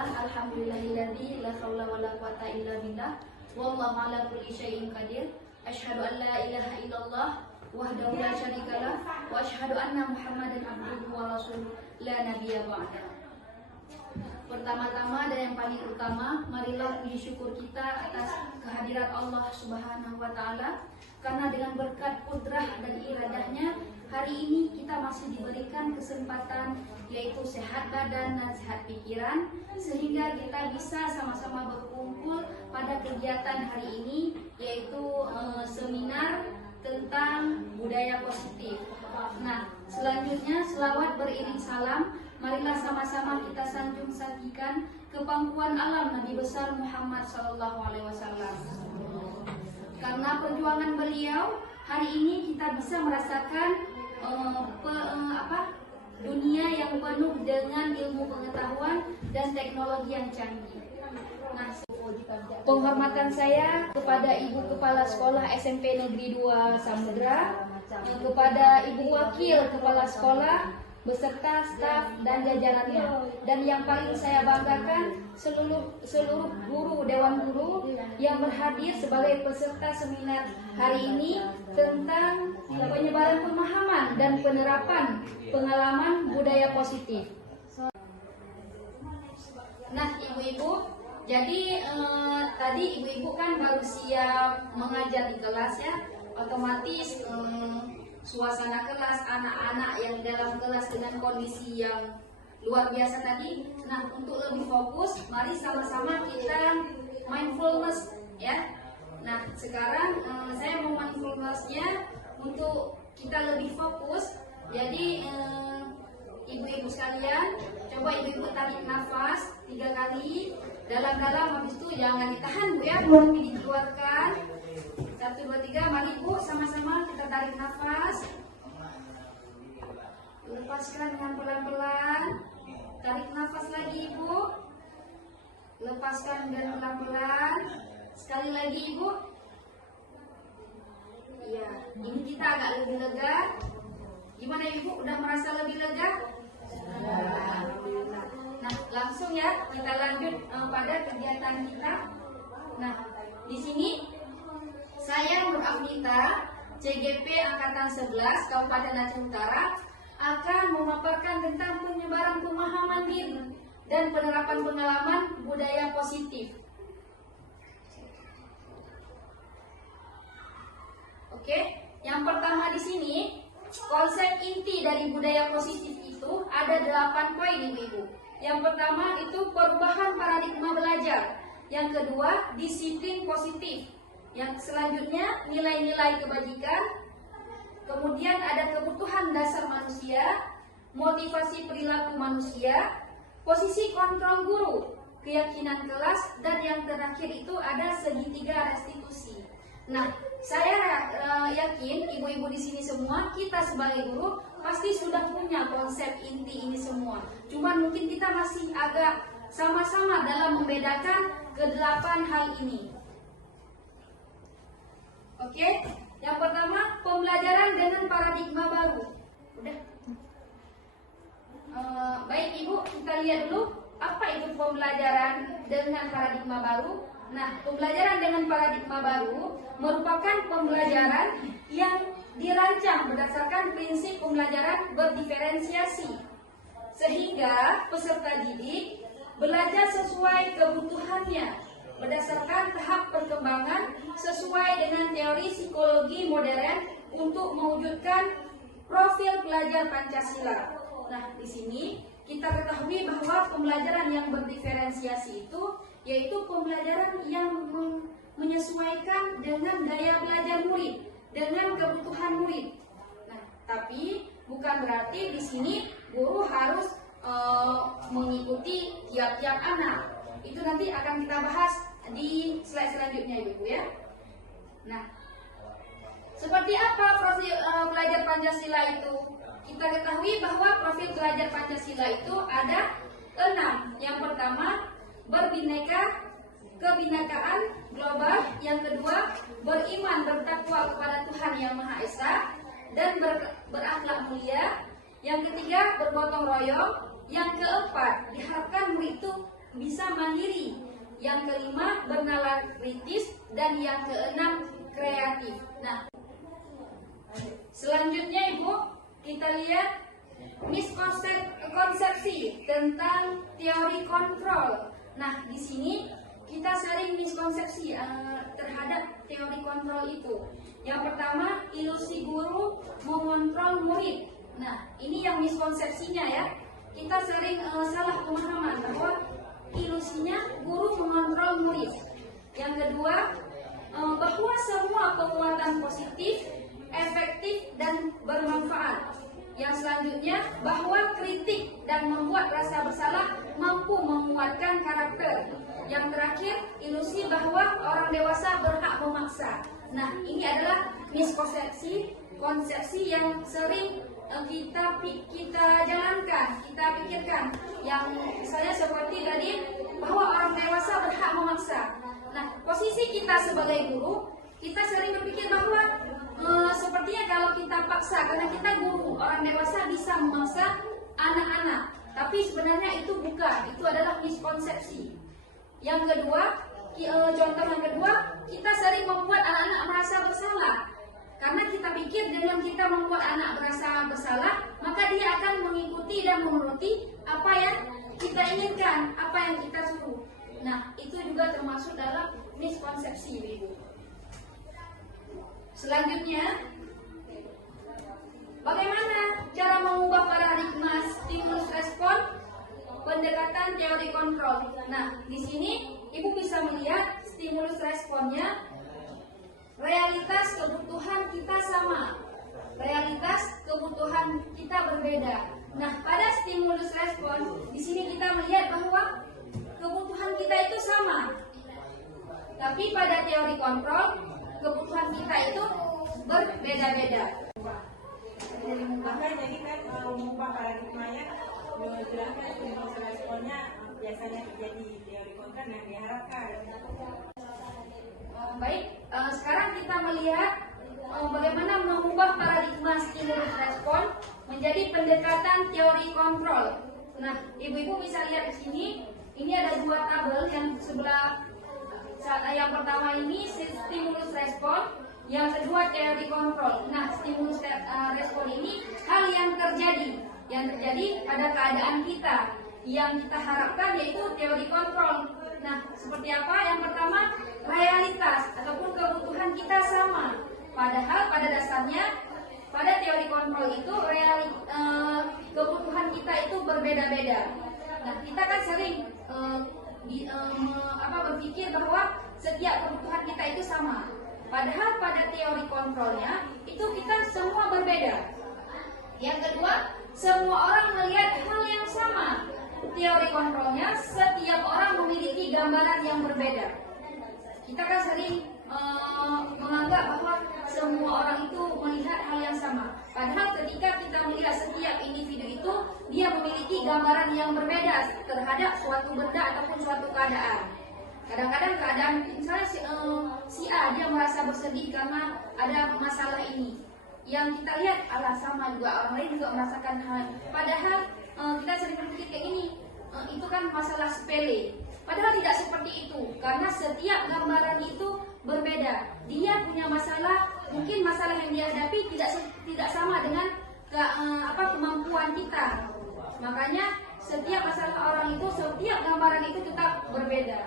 Bismillah, alhamdulillahilladzi la haula wala quwata illa billah, wallahu ala kulli syai'in qadir. Asyhadu an la ilaha illallah wahdahu la syarikalah wa asyhadu anna Muhammadan abduhu wa rasuluh la nabiyya ba'da. Pertama-tama dan yang paling utama, marilah puji syukur kita atas kehadiran Allah Subhanahu wa taala, karena dengan berkat kudrah dan iradahnya hari ini kita masih diberikan kesempatan, yaitu sehat badan dan sehat pikiran, sehingga kita bisa sama-sama berkumpul pada kegiatan hari ini, yaitu seminar tentang budaya positif. Nah, selanjutnya selawat beriring salam, marilah sama-sama kita sanjung-sanjungkan kepangkuan alam Nabi besar Muhammad SAW. Karena perjuangan beliau, hari ini kita bisa merasakan dunia yang penuh dengan ilmu pengetahuan dan teknologi yang canggih. Nah, penghormatan saya kepada Ibu Kepala Sekolah SMP Negeri 2 Samudra, kepada Ibu Wakil Kepala Sekolah, beserta staf dan jajarannya, dan yang paling saya banggakan seluruh guru Dewan Guru yang berhadir sebagai peserta seminar hari ini tentang penyebaran pemahaman dan penerapan pengalaman budaya positif. Nah, ibu-ibu, jadi tadi ibu-ibu kan baru siap mengajar di kelas ya, otomatis suasana kelas, anak-anak yang dalam kelas dengan kondisi yang luar biasa tadi. Nah, untuk lebih fokus, mari sama-sama kita mindfulness ya. Nah, sekarang saya mau mindfulnessnya untuk kita lebih fokus. Jadi ibu-ibu sekalian, coba ibu-ibu tarik nafas 3 kali dalam-dalam, habis itu jangan ditahan Bu ya, tapi dikeluarkan. 1, 2, 3, mari Bu, sama-sama kita tarik nafas. Lepaskan dengan pelan-pelan. Tarik nafas lagi Ibu. Lepaskan dengan pelan-pelan. Sekali lagi Ibu. Iya, ini kita agak lebih lega. Gimana Ibu, udah merasa lebih lega? Alhamdulillah. Nah, langsung ya kita lanjut pada kegiatan kita. Nah, di sini saya Nur Afnita, CGP Angkatan 11 Kabupaten Aceh Utara, akan memaparkan tentang penyebaran pemahaman diri dan penerapan pengalaman budaya positif. Oke, yang pertama di sini, konsep inti dari budaya positif itu ada 8 poin ibu-ibu. Yang pertama itu perubahan paradigma belajar. Yang kedua, disiplin positif. Yang selanjutnya, nilai-nilai kebajikan. Kemudian ada kebutuhan dasar manusia, motivasi perilaku manusia, posisi kontrol guru, keyakinan kelas, dan yang terakhir itu ada segitiga restitusi. Nah, saya yakin ibu-ibu di sini semua, kita sebagai guru pasti sudah punya konsep inti ini semua. Cuman mungkin kita masih agak sama-sama dalam membedakan ke-8 hal ini. Oke, yang pertama pembelajaran dengan paradigma baru. Udah. Baik Ibu, kita lihat dulu apa itu pembelajaran dengan paradigma baru. Nah, pembelajaran dengan paradigma baru merupakan pembelajaran yang dirancang berdasarkan prinsip pembelajaran berdiferensiasi, sehingga peserta didik belajar sesuai kebutuhannya berdasarkan tahap perkembangan sesuai dengan teori psikologi modern untuk mewujudkan profil pelajar Pancasila. Nah, di sini kita ketahui bahwa pembelajaran yang berdiferensiasi itu yaitu pembelajaran yang menyesuaikan dengan gaya belajar murid, dengan kebutuhan murid. Nah, tapi bukan berarti di sini guru harus mengikuti tiap-tiap anak. Itu nanti akan kita bahas di slide selanjutnya Ibu ya. Nah, seperti apa profil pelajar Pancasila itu? Kita ketahui bahwa profil pelajar Pancasila itu ada 6. Yang pertama, berbineka, kebinekaan global. Yang kedua, beriman bertakwa kepada Tuhan Yang Maha Esa dan berakhlak mulia. Yang ketiga, bergotong royong. Yang keempat, diharapkan murid itu bisa mandiri. Yang kelima, bernalar kritis. Dan yang keenam, kreatif. Nah, selanjutnya Ibu, kita lihat miskonsepsi tentang teori kontrol. Nah, di sini kita sering miskonsepsi terhadap teori kontrol itu. Yang pertama, ilusi guru mengontrol murid. Nah, ini yang miskonsepsinya ya. Kita sering salah pemahaman bahwa ilusinya guru mengontrol murid. Yang kedua, bahwa semua penguatan positif, efektif, dan bermanfaat. Yang selanjutnya, bahwa kritik dan membuat rasa bersalah mampu menguatkan karakter. Yang terakhir, ilusi bahwa orang dewasa berhak memaksa. Nah, ini adalah miskonsepsi, konsepsi yang sering kita jalankan, kita pikirkan. Yang misalnya seperti tadi, bahwa orang dewasa berhak memaksa. Nah, posisi kita sebagai guru, kita sering berpikir bahwa sepertinya kalau kita paksa, karena kita guru, orang dewasa bisa memaksa anak-anak. Tapi sebenarnya itu bukan, itu adalah miskonsepsi. Yang kedua, contoh yang kedua, kita sering membuat anak-anak merasa bersalah. Karena kita pikir dengan kita membuat anak merasa bersalah, maka dia akan mengikuti dan menuruti apa yang kita inginkan, apa yang kita suruh. Nah, itu juga termasuk dalam miskonsepsi, Ibu. Selanjutnya, bagaimana cara mengubah paradigma stimulus respon pendekatan teori kontrol? Nah, di sini Ibu bisa melihat stimulus responnya. Realitas kebutuhan kita sama, realitas kebutuhan kita berbeda. Nah, pada stimulus respon di sini kita melihat bahwa kebutuhan kita itu sama. Tapi pada teori kontrol, kebutuhan kita itu berbeda-beda. Maka jadi kan mengubah paradigmanya, menjelaskan stimulus responnya biasanya terjadi teori kontrol yang diharapkan. Baik, sekarang kita melihat bagaimana mengubah paradigma stimulus respon menjadi pendekatan teori kontrol. Nah, ibu-ibu bisa lihat di sini, ini ada dua tabel yang sebelah. Yang pertama ini stimulus respon, yang kedua teori kontrol. Nah, stimulus respon ini hal yang terjadi pada keadaan kita. Yang kita harapkan yaitu teori kontrol. Nah, seperti apa? Yang pertama, realitas ataupun kebutuhan kita sama. Padahal pada dasarnya pada teori kontrol itu kebutuhan kita itu berbeda-beda. Nah, kita kan sering berpikir bahwa setiap kebutuhan kita itu sama. Padahal pada teori kontrolnya itu kita semua berbeda. Yang kedua, semua orang melihat hal yang sama. Teori kontrolnya setiap orang memiliki gambaran yang berbeda. Kita kan sering menganggap bahwa semua orang itu melihat hal yang sama. Padahal ketika kita melihat setiap individu itu, dia memiliki gambaran yang berbeda terhadap suatu benda ataupun suatu keadaan. Kadang-kadang keadaan misalnya si A dia merasa bersedih karena ada masalah ini. Yang kita lihat sama juga orang lain juga merasakan hal. Padahal kita sering berpikir kayak gini, itu kan masalah sepele. Padahal tidak seperti itu, karena setiap gambaran itu berbeda. Dia punya masalah, mungkin masalah yang dia hadapi tidak sama dengan kemampuan kita. Makanya setiap masalah orang itu, setiap gambaran itu tetap berbeda.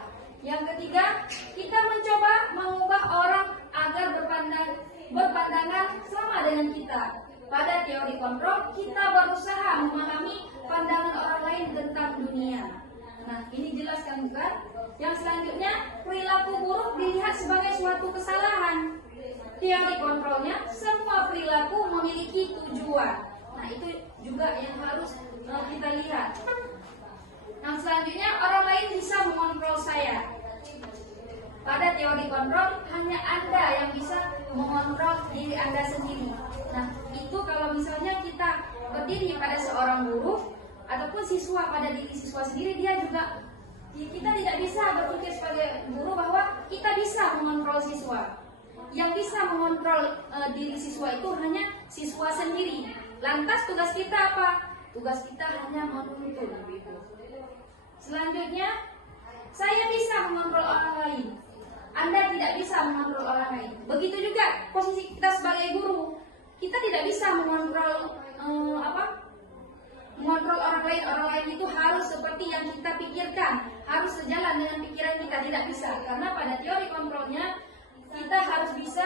Yang ketiga, kita mencoba mengubah orang agar berpandangan sama dengan kita. Pada teori kontrol, kita berusaha memahami pandangan orang lain tentang dunia. Nah, ini jelaskan bukan? Yang selanjutnya, perilaku buruk dilihat sebagai suatu kesalahan. Teori kontrolnya, semua perilaku memiliki tujuan. Nah, itu juga yang harus kita lihat. Yang selanjutnya, orang lain bisa mengontrol saya. Pada teori kontrol, hanya Anda yang bisa mengontrol diri Anda sendiri. Nah, itu kalau misalnya kita berdiri pada seorang guru ataupun siswa pada diri siswa sendiri, kita tidak bisa berpikir sebagai guru bahwa kita bisa mengontrol siswa. Yang bisa mengontrol diri siswa itu hanya siswa sendiri. Lantas tugas kita apa? Tugas kita hanya menuntun. Selanjutnya, Saya bisa mengontrol orang lain, Anda tidak bisa mengontrol orang lain. Begitu juga posisi kita sebagai guru, kita tidak bisa mengontrol mengontrol orang lain. Orang lain itu harus seperti yang kita pikirkan, harus sejalan dengan pikiran kita, tidak bisa. Karena pada teori kontrolnya kita harus bisa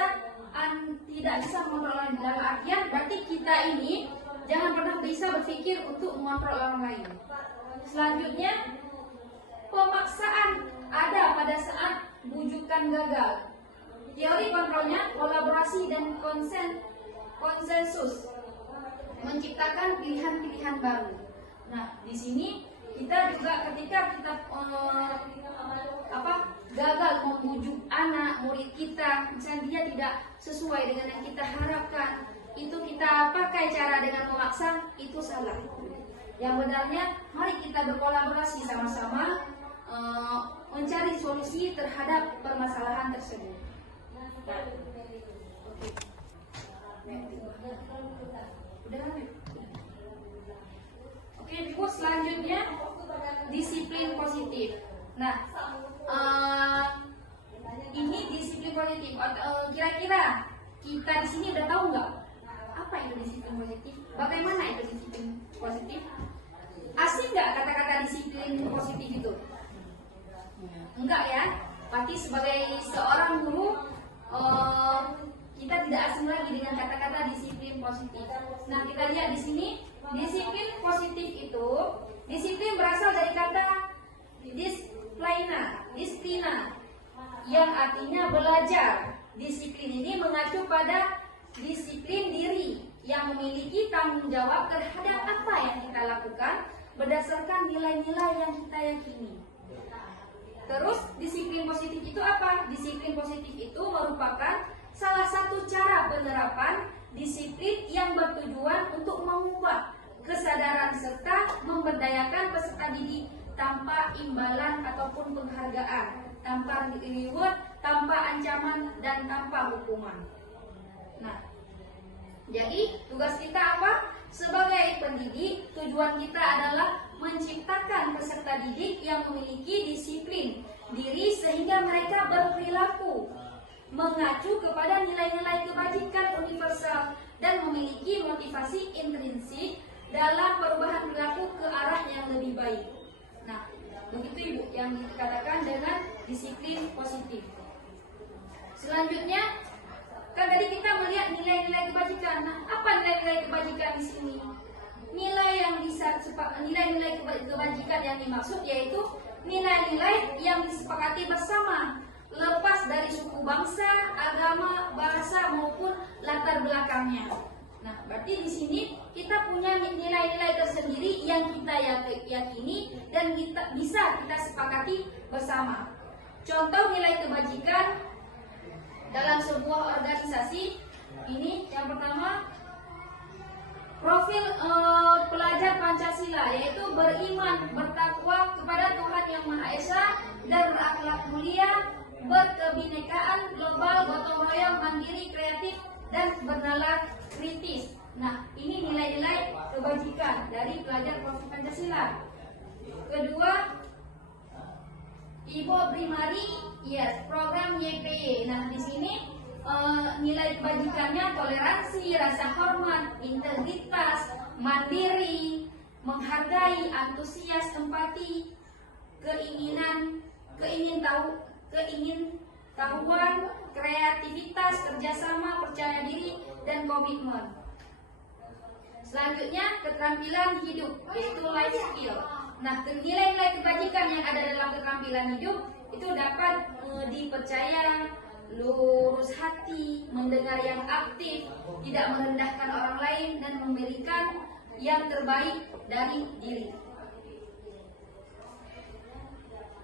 tidak bisa mengontrol orang lain. Dalam artian berarti kita ini jangan pernah bisa berpikir untuk mengontrol orang lain. Selanjutnya, pemaksaan ada pada saat bujukan gagal. Teori kontrolnya kolaborasi dan konsensus menciptakan pilihan-pilihan baru. Nah, di sini kita juga ketika kita gagal membujuk anak murid kita, misalnya dia tidak sesuai dengan yang kita harapkan, itu kita pakai cara dengan memaksa, itu salah. Yang benarnya, mari kita berkolaborasi sama-sama mencari solusi terhadap permasalahan tersebut. Oke, Ibu, selanjutnya disiplin positif. Nah, ini disiplin positif. Kira-kira kita di sini udah tahu nggak apa itu disiplin positif? Bagaimana itu disiplin positif? Asing nggak kata-kata disiplin positif itu? Enggak ya? Pasti sebagai seorang guru kita tidak asing lagi dengan kata-kata disiplin positif. Nah, kita lihat di sini, disiplin positif itu, disiplin berasal dari kata disiplina, yang artinya belajar. Disiplin ini mengacu pada disiplin diri yang memiliki tanggung jawab terhadap apa yang kita lakukan berdasarkan nilai-nilai yang kita yakini. Terus disiplin positif itu apa? Disiplin positif itu merupakan salah satu cara penerapan disiplin yang bertujuan untuk mengubah kesadaran serta memberdayakan peserta didik tanpa imbalan ataupun penghargaan, tanpa reward, tanpa ancaman, dan tanpa hukuman. Nah, jadi tugas kita apa? Sebagai pendidik, tujuan kita adalah menciptakan peserta didik yang memiliki disiplin diri sehingga mereka berperilaku mengacu kepada nilai-nilai kebajikan universal dan memiliki motivasi intrinsik dalam perubahan perilaku ke arah yang lebih baik. Nah, begitu Ibu yang dikatakan dengan disiplin positif. Selanjutnya, kan tadi kita melihat nilai-nilai kebajikan. Nah, apa nilai-nilai kebajikan di sini? Nilai-nilai kebajikan yang dimaksud yaitu nilai-nilai yang disepakati bersama, lepas dari suku bangsa, agama, bahasa maupun latar belakangnya. Nah, berarti di sini kita punya nilai-nilai tersendiri yang kita yakini dan bisa kita sepakati bersama. Contoh nilai kebajikan dalam sebuah organisasi ini yang pertama, profil pelajar Pancasila, yaitu beriman, bertakwa kepada Tuhan Yang Maha Esa dan berakhlak mulia, berkebinekaan global, gotong royong, mandiri, kreatif, dan bernalar kritis. Nah, ini nilai-nilai kebajikan dari pelajar profil Pancasila. Kedua, Ibo Primari, yes, program YPY. Nah, di sini nilai kebajikannya toleransi, rasa hormat, integritas, mandiri, menghargai, antusias, empati, keingintahuan, kreativitas, kerjasama, percaya diri, dan komitmen. Selanjutnya, keterampilan hidup, yaitu life skill. Nah, nilai-nilai kebajikan yang ada dalam keterampilan hidup itu dapat dipercaya, lurus hati, mendengar yang aktif, tidak merendahkan orang lain, dan memberikan yang terbaik dari diri.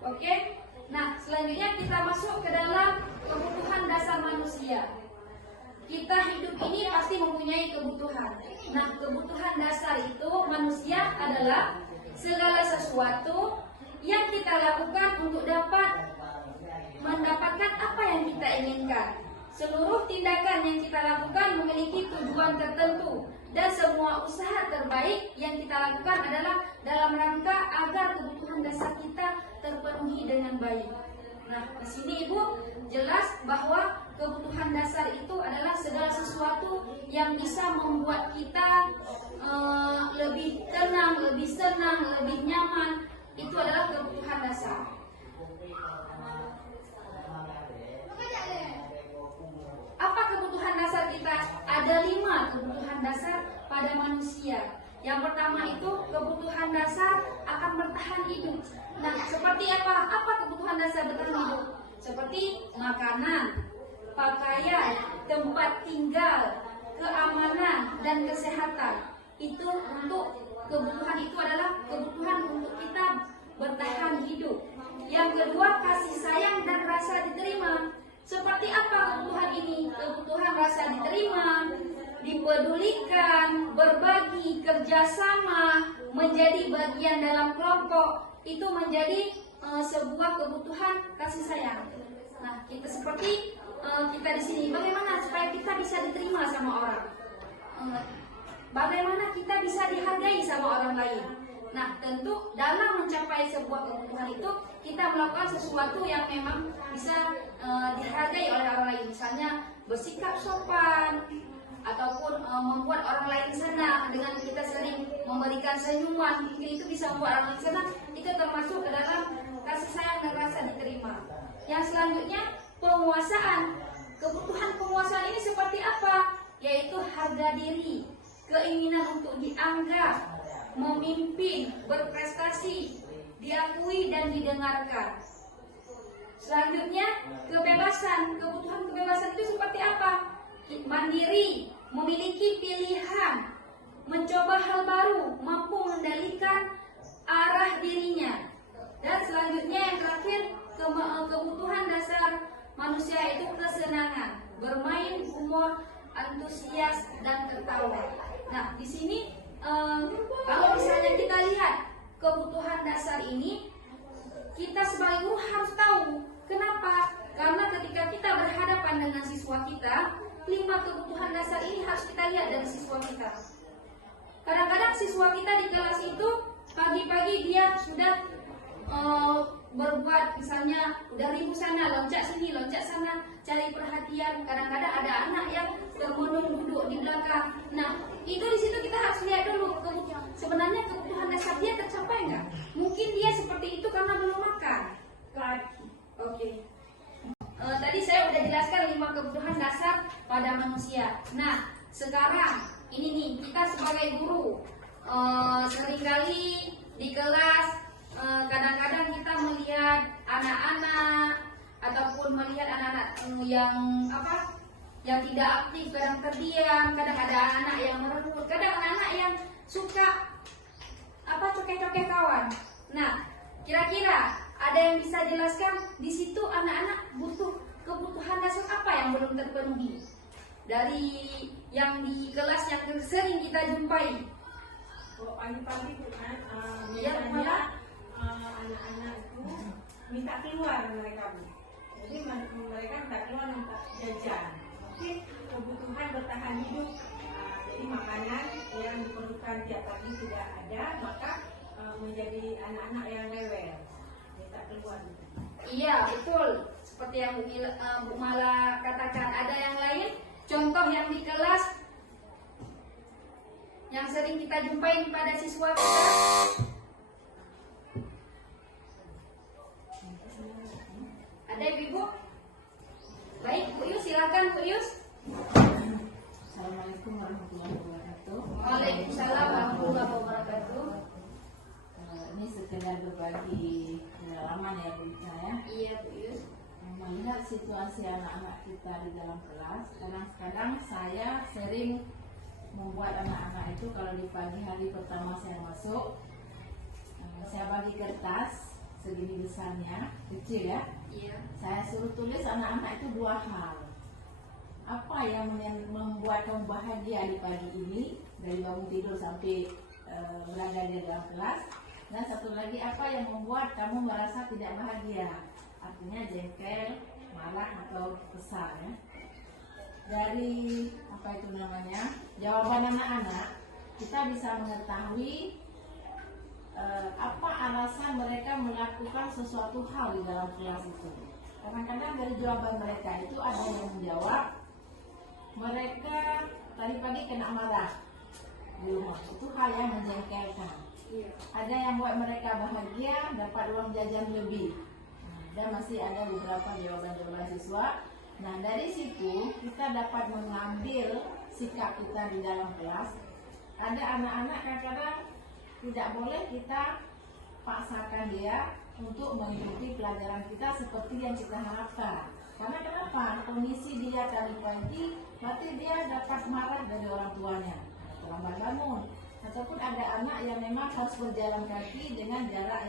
Oke, nah selanjutnya kita masuk ke dalam kebutuhan dasar manusia. Kita hidup ini pasti mempunyai kebutuhan. Nah, kebutuhan dasar itu manusia adalah segala sesuatu yang kita lakukan untuk dapat mendapatkan apa yang kita inginkan. Seluruh tindakan yang kita lakukan memiliki tujuan tertentu, dan semua usaha terbaik yang kita lakukan adalah dalam rangka agar kebutuhan dasar kita terpenuhi dengan baik. Nah, di sini Ibu jelas bahwa kebutuhan dasar itu adalah segala sesuatu yang bisa membuat kita lebih tenang, lebih senang, lebih nyaman. Itu adalah kebutuhan dasar. Apa kebutuhan dasar kita? Ada 5 kebutuhan dasar pada manusia. Yang pertama itu kebutuhan dasar akan bertahan hidup. Nah, seperti apa? Apa kebutuhan dasar bertahan hidup? Seperti makanan, pakaian, tempat tinggal, keamanan, dan kesehatan. Itu untuk kebutuhan itu adalah kebutuhan untuk kita bertahan hidup. Yang kedua, kasih sayang dan rasa diterima. Seperti apa kebutuhan ini? Kebutuhan rasa diterima, dipedulikan, berbagi, kerjasama, menjadi bagian dalam kelompok. Itu menjadi sebuah kebutuhan kasih sayang. Nah, kita seperti kita di sini, bagaimana supaya kita bisa diterima sama orang? Bagaimana kita bisa dihargai sama orang lain? Nah, tentu dalam mencapai sebuah kebutuhan itu kita melakukan sesuatu yang memang bisa dihargai oleh orang lain. Misalnya bersikap sopan, ataupun membuat orang lain senang dengan kita sering memberikan senyuman, mungkin itu bisa membuat orang lain senang. Itu termasuk ke dalam kasih sayang dan rasa diterima. Yang selanjutnya, penguasaan. Kebutuhan penguasaan ini seperti apa? Yaitu harga diri, keinginan untuk dianggap, memimpin, berprestasi, diakui dan didengarkan. Selanjutnya, kebebasan. Kebutuhan kebebasan itu seperti apa? Mandiri, memiliki pilihan, mencoba hal baru, mampu mengendalikan arah dirinya. Dan selanjutnya yang terakhir, kebutuhan dasar manusia itu kesenangan, bermain, humor, antusias, dan tertawa. Nah, di sini kalau misalnya kita lihat kebutuhan dasar ini, kita sebagai guru harus tahu. Kenapa? Karena ketika kita berhadapan dengan siswa kita, 5 kebutuhan dasar ini harus kita lihat dari siswa kita. Kadang-kadang siswa kita di kelas itu pagi-pagi dia sudah berbuat, misalnya udah ribut sana, loncat sini, loncat sana, cari perhatian. Kadang-kadang ada anak yang termenung duduk di belakang. Nah, itu di situ kita harus lihat dulu sebenarnya kebutuhan dasar dia tercapai nggak? Mungkin dia seperti itu karena belum makan. Oke. Tadi saya udah jelaskan 5 kebutuhan dasar pada manusia. Nah, sekarang ini nih, kita sebagai guru seringkali di kelas kadang-kadang kita melihat anak-anak ataupun melihat anak-anak yang tidak aktif, kadang terdiam, kadang ada anak yang merengut, kadang anak-anak yang suka cokeh-cokeh kawan. Nah, kira-kira ada yang bisa jelaskan di situ anak-anak butuh kebutuhan dasar apa yang belum terpenuhi dari yang di kelas yang sering kita jumpai? Kalau pagi-pagi kan, Biasanya anak-anak itu minta keluar mereka, Bu. Jadi mereka minta keluar, minta jajan. Tapi kebutuhan bertahan hidup, jadi makanan yang diperlukan tiap pagi tidak ada, maka menjadi anak-anak yang rewel, minta keluar. Iya, betul. Seperti yang Bu Mala katakan, ada yang lain contoh yang di kelas yang sering kita jumpai pada siswa kita. Ada ibu? Baik, Bu Yus, silakan Bu Yus. Assalamualaikum warahmatullahi wabarakatuh. Waalaikumsalam warahmatullahi wabarakatuh. Ini sekedar berbagi pengalaman ya Bu Ika ya. Iya Bu Yus. Melihat situasi anak-anak kita di dalam kelas, kadang-kadang saya sering membuat anak-anak itu kalau di pagi hari pertama saya masuk, saya bagi kertas segini besarnya, kecil ya. Iya. Saya suruh tulis anak-anak itu 2 hal. Apa yang membuat kamu bahagia di pagi ini, dari bangun tidur sampai berada di dalam kelas. Dan satu lagi, apa yang membuat kamu merasa tidak bahagia, artinya jengkel, marah atau kesal ya. Dari jawaban anak-anak, kita bisa mengetahui apa alasan mereka melakukan sesuatu hal di dalam kelas itu. Kadang-kadang dari jawaban mereka itu ada yang menjawab mereka tadi pagi kena marah di rumah, itu hal yang menjengkelkan. Ada yang buat mereka bahagia, dapat uang jajan lebih. Dan masih ada beberapa jawaban-jawaban siswa. Nah, dari situ kita dapat mengambil sikap kita di dalam kelas. Ada anak-anak kadang-kadang tidak boleh kita paksakan dia untuk mengikuti pelajaran kita seperti yang kita harapkan. Karena kenapa? Kondisi dia tadi pagi, berarti dia dapat marah dari orang tuanya, terlambat bangun. Ataupun ada anak yang memang harus berjalan kaki dengan jarak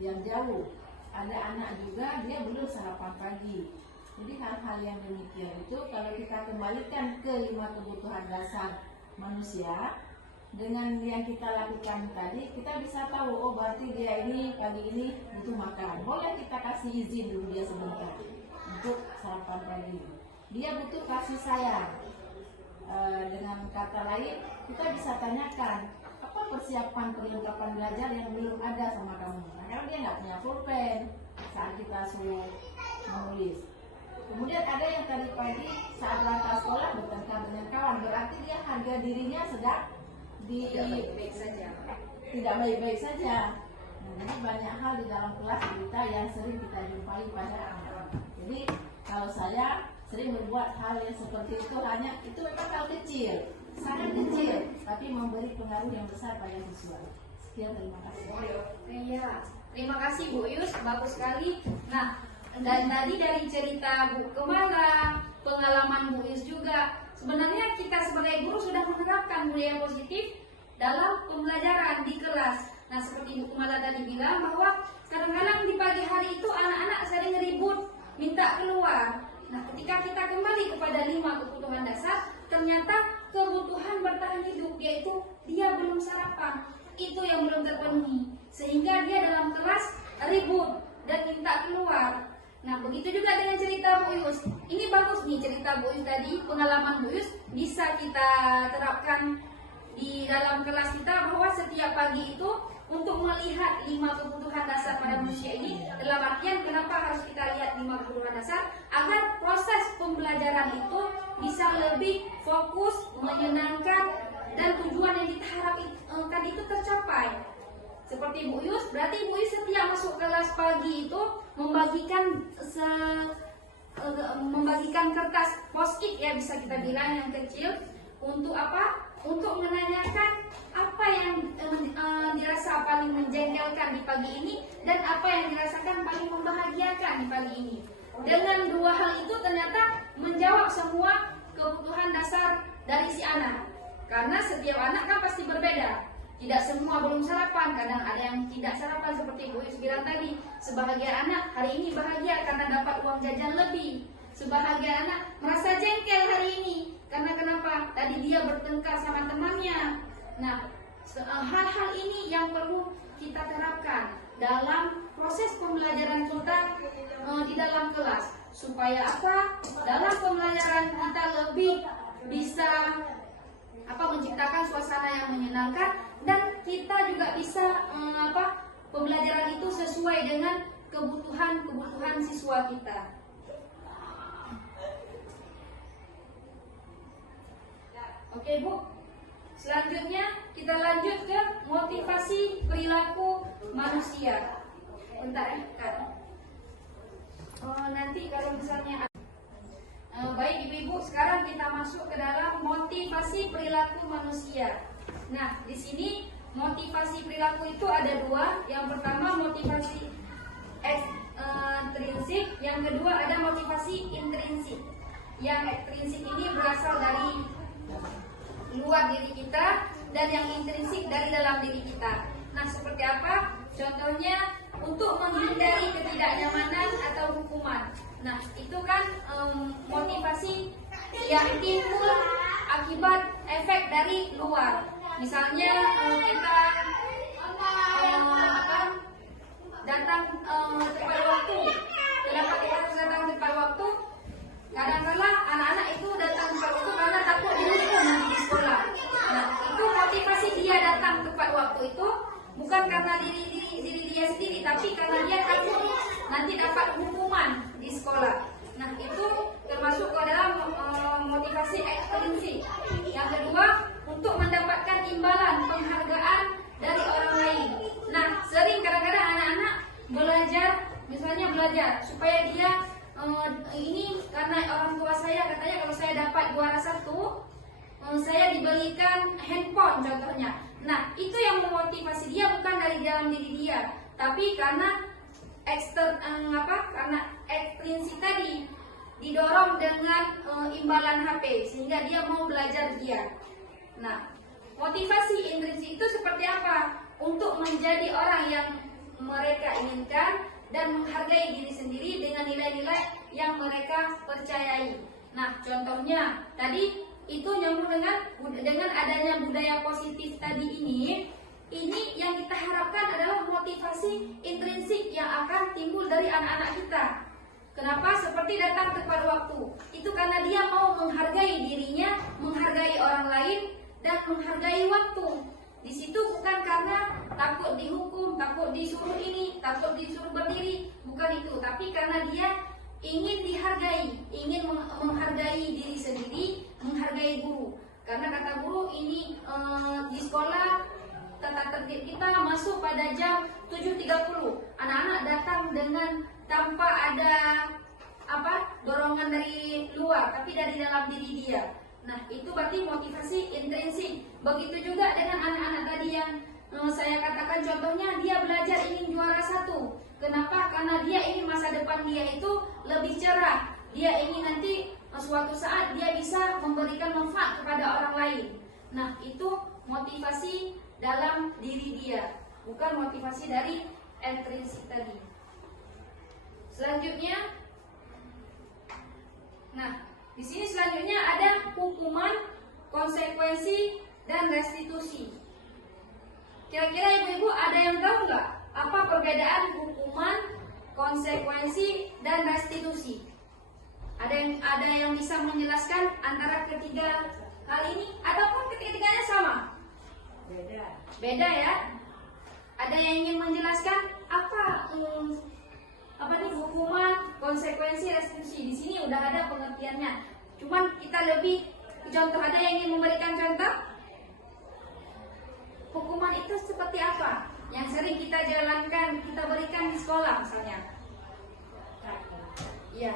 yang jauh. Ada anak juga dia belum sarapan pagi. Jadi hal-hal yang demikian itu kalau kita kembalikan ke 5 kebutuhan dasar manusia dengan yang kita lakukan tadi, kita bisa tahu, oh berarti dia ini pagi ini butuh makan. Boleh kita kasih izin dulu dia sebentar untuk sarapan pagi. Dia butuh kasih sayang. Dengan kata lain, kita bisa tanyakan apa persiapan perlengkapan belajar yang belum ada sama kamu. Karena dia nggak punya pulpen saat kita suruh menulis. Kemudian ada yang tadi pagi saat berangkat sekolah bertengkar dengan kawan, berarti dia harga dirinya sedang tidak baik-baik saja. Nah, jadi banyak hal di dalam kelas kita yang sering kita jumpai pada anak-anak. Jadi kalau saya sering berbuat hal yang seperti itu, hanya itu memang hal kecil, sangat kecil, tapi memberi pengaruh yang besar pada siswa. Sekian, terima kasih. Iya, terima kasih Bu Yus, bagus sekali. Nah, dan tadi dari cerita Bu Kemala, pengalaman Bu Yus juga, sebenarnya kita sebagai guru sudah menerapkan budaya positif dalam pembelajaran di kelas. Nah, seperti Bu Kemala tadi bilang bahwa kadang-kadang di pagi hari itu anak-anak sering ribut, minta keluar. Nah, ketika kita kembali kepada 5 kebutuhan dasar, ternyata kebutuhan bertahan hidup, yaitu dia belum sarapan, itu yang belum terpenuhi, sehingga dia dalam kelas ribut dan minta keluar. Nah, begitu juga dengan cerita Bu Yus. Ini bagus nih cerita Bu Yus tadi, pengalaman Bu Yus bisa kita terapkan di dalam kelas kita, bahwa setiap pagi itu untuk melihat 5 kebutuhan dasar pada manusia ini, dalam artian kenapa harus kita lihat 5 kebutuhan dasar, agar proses pembelajaran itu bisa lebih fokus, menyenangkan, dan tujuan yang kita harapkan itu tercapai. Seperti Bu Yus, berarti Bu Yus setiap masuk kelas pagi itu membagikan kertas post-it, ya bisa kita bilang yang kecil, untuk apa? Untuk menanyakan apa yang dirasa paling menjengkelkan di pagi ini dan apa yang dirasakan paling membahagiakan di pagi ini. Dengan 2 hal itu ternyata menjawab semua kebutuhan dasar dari si anak. Karena setiap anak kan pasti berbeda. Tidak semua belum sarapan, kadang ada yang tidak sarapan seperti Bu Yus bilang tadi. Sebahagia anak hari ini bahagia karena dapat uang jajan lebih. Sebahagia anak merasa jengkel hari ini karena kenapa? Tadi dia bertengkar sama temannya. Nah, hal-hal ini yang perlu kita terapkan dalam proses pembelajaran kita di dalam kelas, supaya apa? Dalam pembelajaran kita lebih bisa menciptakan suasana yang menyenangkan, dan kita juga bisa pembelajaran itu sesuai dengan kebutuhan siswa kita. Oke Bu, selanjutnya kita lanjut ke motivasi perilaku manusia. Bentar ya Kak. Nanti kalau misalnya baik Ibu-ibu, sekarang kita masuk ke dalam motivasi perilaku manusia. Nah, di sini motivasi perilaku itu ada 2. Yang pertama motivasi ekstrinsik, yang kedua ada motivasi intrinsik. Yang ekstrinsik ini berasal dari luar diri kita, dan yang intrinsik dari dalam diri kita. Nah, seperti apa? Contohnya untuk menghindari ketidaknyamanan atau hukuman. Nah, itu kan motivasi yang timbul akibat efek dari luar. Misalnya kita datang tepat waktu. Kenapa kita harus datang tepat waktu? Kadang-kadang anak-anak itu datang tepat waktu karena takut dihukum nanti di sekolah. Nah, itu motivasi dia datang tepat waktu itu bukan karena diri dia sendiri, tapi karena dia takut nanti dapat hukuman di sekolah. Nah, itu termasuk ke dalam motivasi ekstrinsik. Yang kedua, untuk mendapatkan imbalan penghargaan dari orang lain. Nah, sering kadang-kadang anak-anak belajar, misalnya belajar supaya dia ini karena orang tua saya katanya kalau saya dapat juara 1, saya dibelikan handphone contohnya. Nah, itu yang memotivasi dia bukan dari dalam diri dia, tapi karena karena ekstrinsik tadi didorong dengan imbalan HP sehingga dia mau belajar giat. Nah, motivasi intrinsik itu seperti apa? Untuk menjadi orang yang mereka inginkan dan menghargai diri sendiri dengan nilai-nilai yang mereka percayai. Nah, contohnya tadi itu nyambung dengan adanya budaya positif tadi ini yang kita harapkan adalah motivasi intrinsik yang akan timbul dari anak-anak kita. Kenapa? Seperti datang tepat waktu. Itu karena dia mau menghargai dirinya, menghargai orang lain, dan menghargai waktu. Di situ bukan karena takut dihukum, takut disuruh ini, takut disuruh berdiri, bukan itu. Tapi karena dia ingin dihargai, ingin menghargai diri sendiri, menghargai guru. Karena kata guru ini di sekolah tata tertib kita masuk pada jam 7.30. Anak-anak datang dengan tanpa ada dorongan dari luar, tapi dari dalam diri dia. Nah, itu berarti motivasi intrinsik. Begitu juga dengan anak-anak tadi yang saya katakan contohnya dia belajar ingin juara 1. Kenapa? Karena dia ingin masa depan dia itu lebih cerah. Dia ingin nanti suatu saat dia bisa memberikan manfaat kepada orang lain. Nah, itu motivasi dalam diri dia, bukan motivasi dari intrinsik tadi. Selanjutnya, nah, di sini selanjutnya ada hukuman, konsekuensi, dan restitusi. Kira-kira ibu-ibu ada yang tahu nggak apa perbedaan hukuman, konsekuensi, dan restitusi? Ada yang bisa menjelaskan antara ketiga hal ini ataupun ketiga-tiganya sama? Beda ya. Ada yang ingin menjelaskan apa nih hukuman, konsekuensi, restitusi? Di sini udah ada pengertiannya. Cuman kita lebih contoh. Ada yang ingin memberikan contoh? Hukuman itu seperti apa? Yang sering kita jalankan, kita berikan di sekolah misalnya. Iya.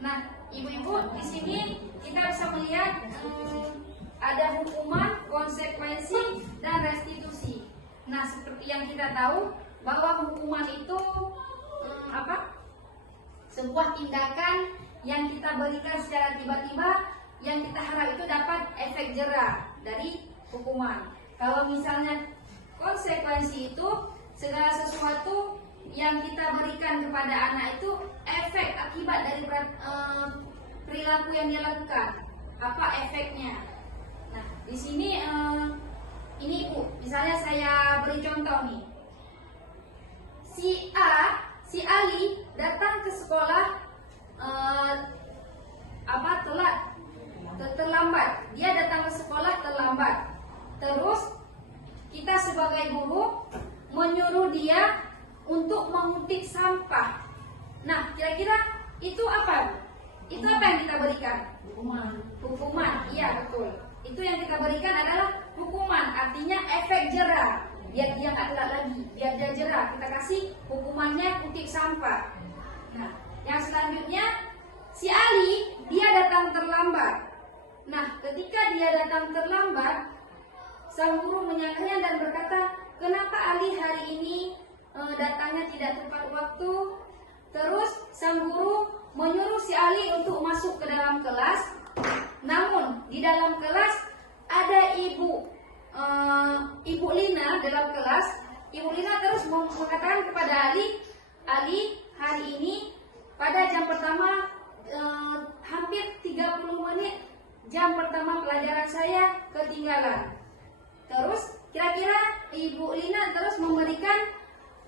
Nah, ibu-ibu di sini kita bisa melihat ada hukuman, konsekuensi, dan restitusi. Nah, seperti yang kita tahu bahwa hukuman itu sebuah tindakan yang kita berikan secara tiba-tiba yang kita harap itu dapat efek jera dari hukuman. Kalau misalnya konsekuensi itu segala sesuatu yang kita berikan kepada anak itu efek akibat dari perilaku yang dia lakukan. Apa efeknya? Nah, di sini ini Bu, misalnya saya beri contoh nih. Si Ali datang ke sekolah terlambat. Dia datang ke sekolah terlambat. Terus kita sebagai guru menyuruh dia untuk mengutip sampah. Nah, kira-kira itu apa? Itu apa yang kita berikan? Hukuman. Iya, betul. Itu yang kita berikan adalah hukuman. Artinya efek jera. Biar dia nggak telat lagi. Biar dia jera. Kita kasih hukumannya kutip sampah. Nah, yang selanjutnya si Ali dia datang terlambat. Nah, ketika dia datang terlambat, sang guru menyangkanya dan berkata, kenapa Ali hari ini datangnya tidak tepat waktu? Terus sang guru menyuruh si Ali untuk masuk ke dalam kelas. Namun di dalam kelas ada Ibu Lina dalam kelas. Ibu Lina terus mengatakan kepada Ali, hari ini pada jam pertama hampir 30 menit jam pertama pelajaran saya ketinggalan. Terus kira-kira Ibu Lina terus memberikan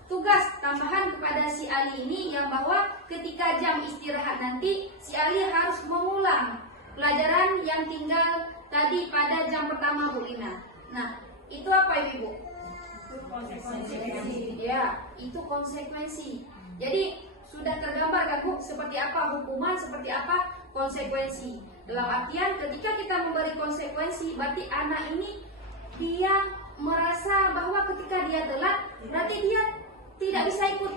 tugas tambahan kepada si Ali ini yang bahwa ketika jam istirahat nanti si Ali harus mengulang pelajaran yang tinggal tadi pada jam pertama Bu Lina. Nah, Itu apa Ibu? Itu konsekuensi. Ya, itu konsekuensi. Jadi sudah tergambar kan Bu, seperti apa hukuman, seperti apa konsekuensi. Dalam artian ketika kita memberi konsekuensi, berarti anak ini dia merasa bahwa ketika dia telat, berarti dia tidak bisa ikut.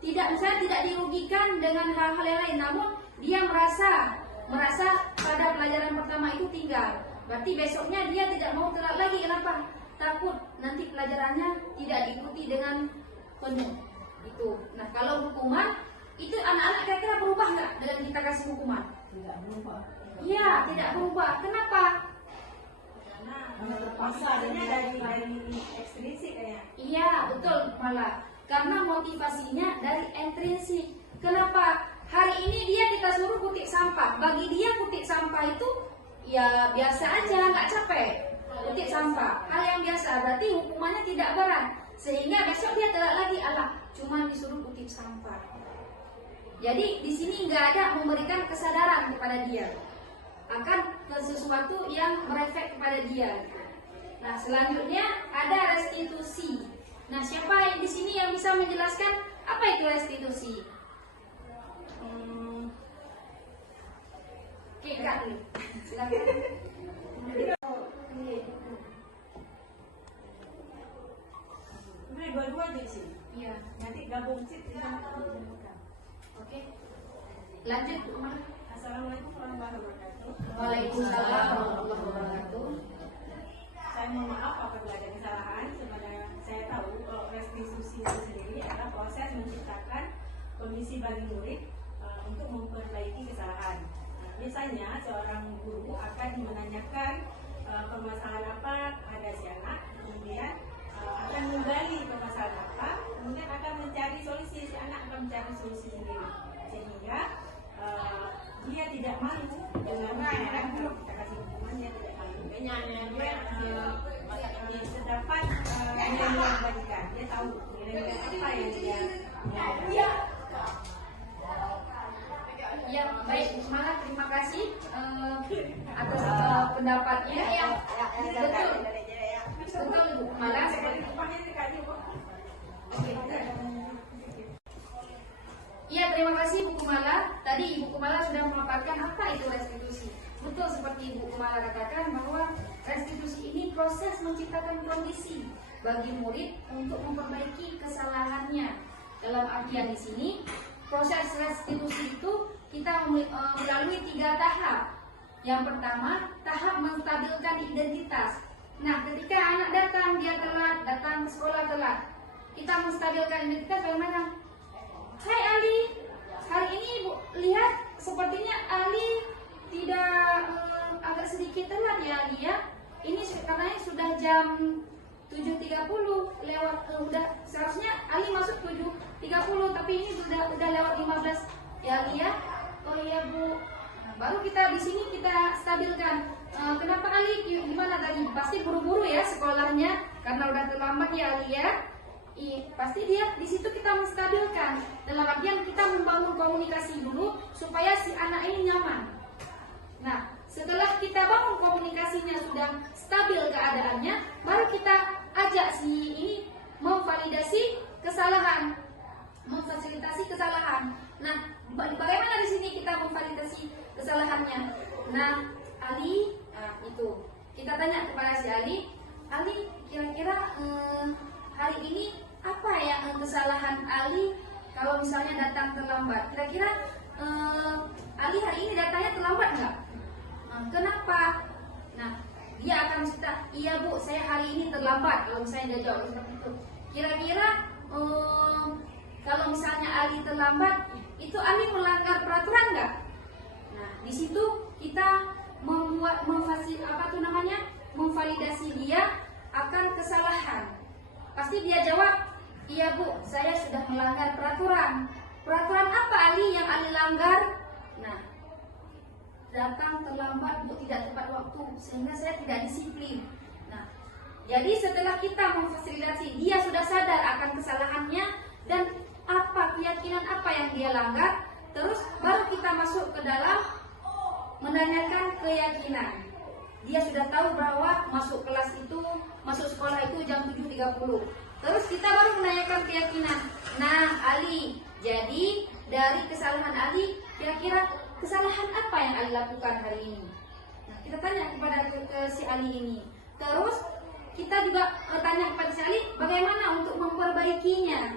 Misalnya tidak dirugikan dengan hal-hal yang lain, namun dia merasa pada pelajaran pertama itu tinggal. Berarti besoknya dia tidak mau telat lagi. Kenapa? Takut nanti pelajarannya tidak diikuti dengan penuh. Itu. Nah, kalau hukuman itu anak-anak kira-kira berubah nggak dengan kita kasih hukuman? Tidak berubah. Iya, tidak berubah. Kenapa? Karena terpaksa dari ekstrinsik kayak. Iya, betul malah. Karena motivasinya dari intrinsik. Kenapa? Hari ini dia kita suruh kutip sampah. Bagi dia kutip sampah itu ya biasa aja, nggak capek. Kutip sampah, hal yang biasa. Berarti hukumannya tidak berat. Sehingga besok dia telat lagi, alah, cuma disuruh kutip sampah. Jadi di sini nggak ada memberikan kesadaran kepada dia akan sesuatu yang berefek kepada dia. Nah, selanjutnya ada restitusi. Nah, siapa yang di sini yang bisa menjelaskan apa itu restitusi? Oke, Kak, silakan. Sebenarnya dua-dua aja sih. Iya. Nanti gabung sih. Oke. Lanjut, Bu. Assalamualaikum warahmatullahi wabarakatuh. Waalaikumsalam warahmatullahi wabarakatuh. Saya mohon maaf apabila ada kesalahan. Sebenarnya saya tahu kalau restitusi itu sendiri adalah proses menciptakan kondisi bagi murid untuk memperbaiki kesalahan. Nah, biasanya seorang guru akan menanyakan permasalahan apa ada si anak, kemudian akan menggali permasalahan apa, kemudian akan mencari solusi, si anak akan mencari solusi sendiri, sehingga dia tidak malu dengan kalau kita kasih hukuman, dia tidak malu. Dia terdapat nilai-nilai kebaikan, dia tahu nilai-nilai apa yang dia Ya, baik, Malah terima kasih atas pendapatnya. Betul, betul Ibu. Malah seperti Iya, terima kasih Bu Kumala. Tadi Ibu Kumala sudah memaparkan apa itu restitusi. Betul seperti Ibu Kumala katakan bahwa restitusi ini proses menciptakan kondisi bagi murid untuk memperbaiki kesalahannya. Dalam artian di sini, proses restitusi itu kita melalui 3 tahap. Yang pertama, tahap menstabilkan identitas. Nah, ketika anak datang, dia telat, datang ke sekolah telat, kita menstabilkan identitas bagaimana? Hai Ali, hari ini Ibu lihat sepertinya Ali tidak agak sedikit telat ya Ali ya. Ini karena sudah jam 7.30 lewat, udah seharusnya Ali masuk 7.30 tapi ini udah lewat 15 ya Ali ya. Oh iya Bu. Nah, baru kita di sini kita stabilkan. Kenapa Ali gimana tadi? Pasti buru-buru ya sekolahnya karena udah terlambat ya Ali ya. Pasti dia di situ kita menstabilkan. Dalam artian kita membangun komunikasi dulu supaya si anak ini nyaman. Nah, setelah kita bangun komunikasinya sudah stabil keadaannya, baru kita ajak si ini memvalidasi kesalahan, memfasilitasi kesalahan. Nah, bagaimana di sini kita memvalidasi kesalahannya? Nah, Ali, itu kita tanya kepada si Ali, kira-kira hari ini apa ya kesalahan Ali kalau misalnya datang terlambat? Kira-kira Ali hari ini datangnya terlambat nggak? Kenapa? Nah, dia akan cerita, iya Bu, saya hari ini terlambat. Kalau misalnya dia jawab seperti itu, kira-kira kalau misalnya Ali terlambat, itu Ali melanggar peraturan nggak? Nah, di situ kita memvalidasi dia akan kesalahan. Pasti dia jawab, iya Bu, saya sudah melanggar peraturan. Peraturan apa Ali yang Ali langgar? Nah, datang terlambat Bu, tidak tepat waktu, sehingga saya tidak disiplin. Nah, jadi setelah kita memfasilitasi, dia sudah sadar akan kesalahannya dan apa keyakinan apa yang dia langgar, terus baru kita masuk ke dalam menanyakan keyakinan. dia sudah tahu bahwa masuk sekolah itu jam 7.30. Terus kita baru menanyakan keyakinan. Nah, Ali, jadi dari kesalahan Ali, kira-kira kesalahan apa yang Ali lakukan hari ini? Nah, kita tanya kepada ke si Ali ini. Terus kita juga tanya kepada si Ali bagaimana untuk memperbaikinya.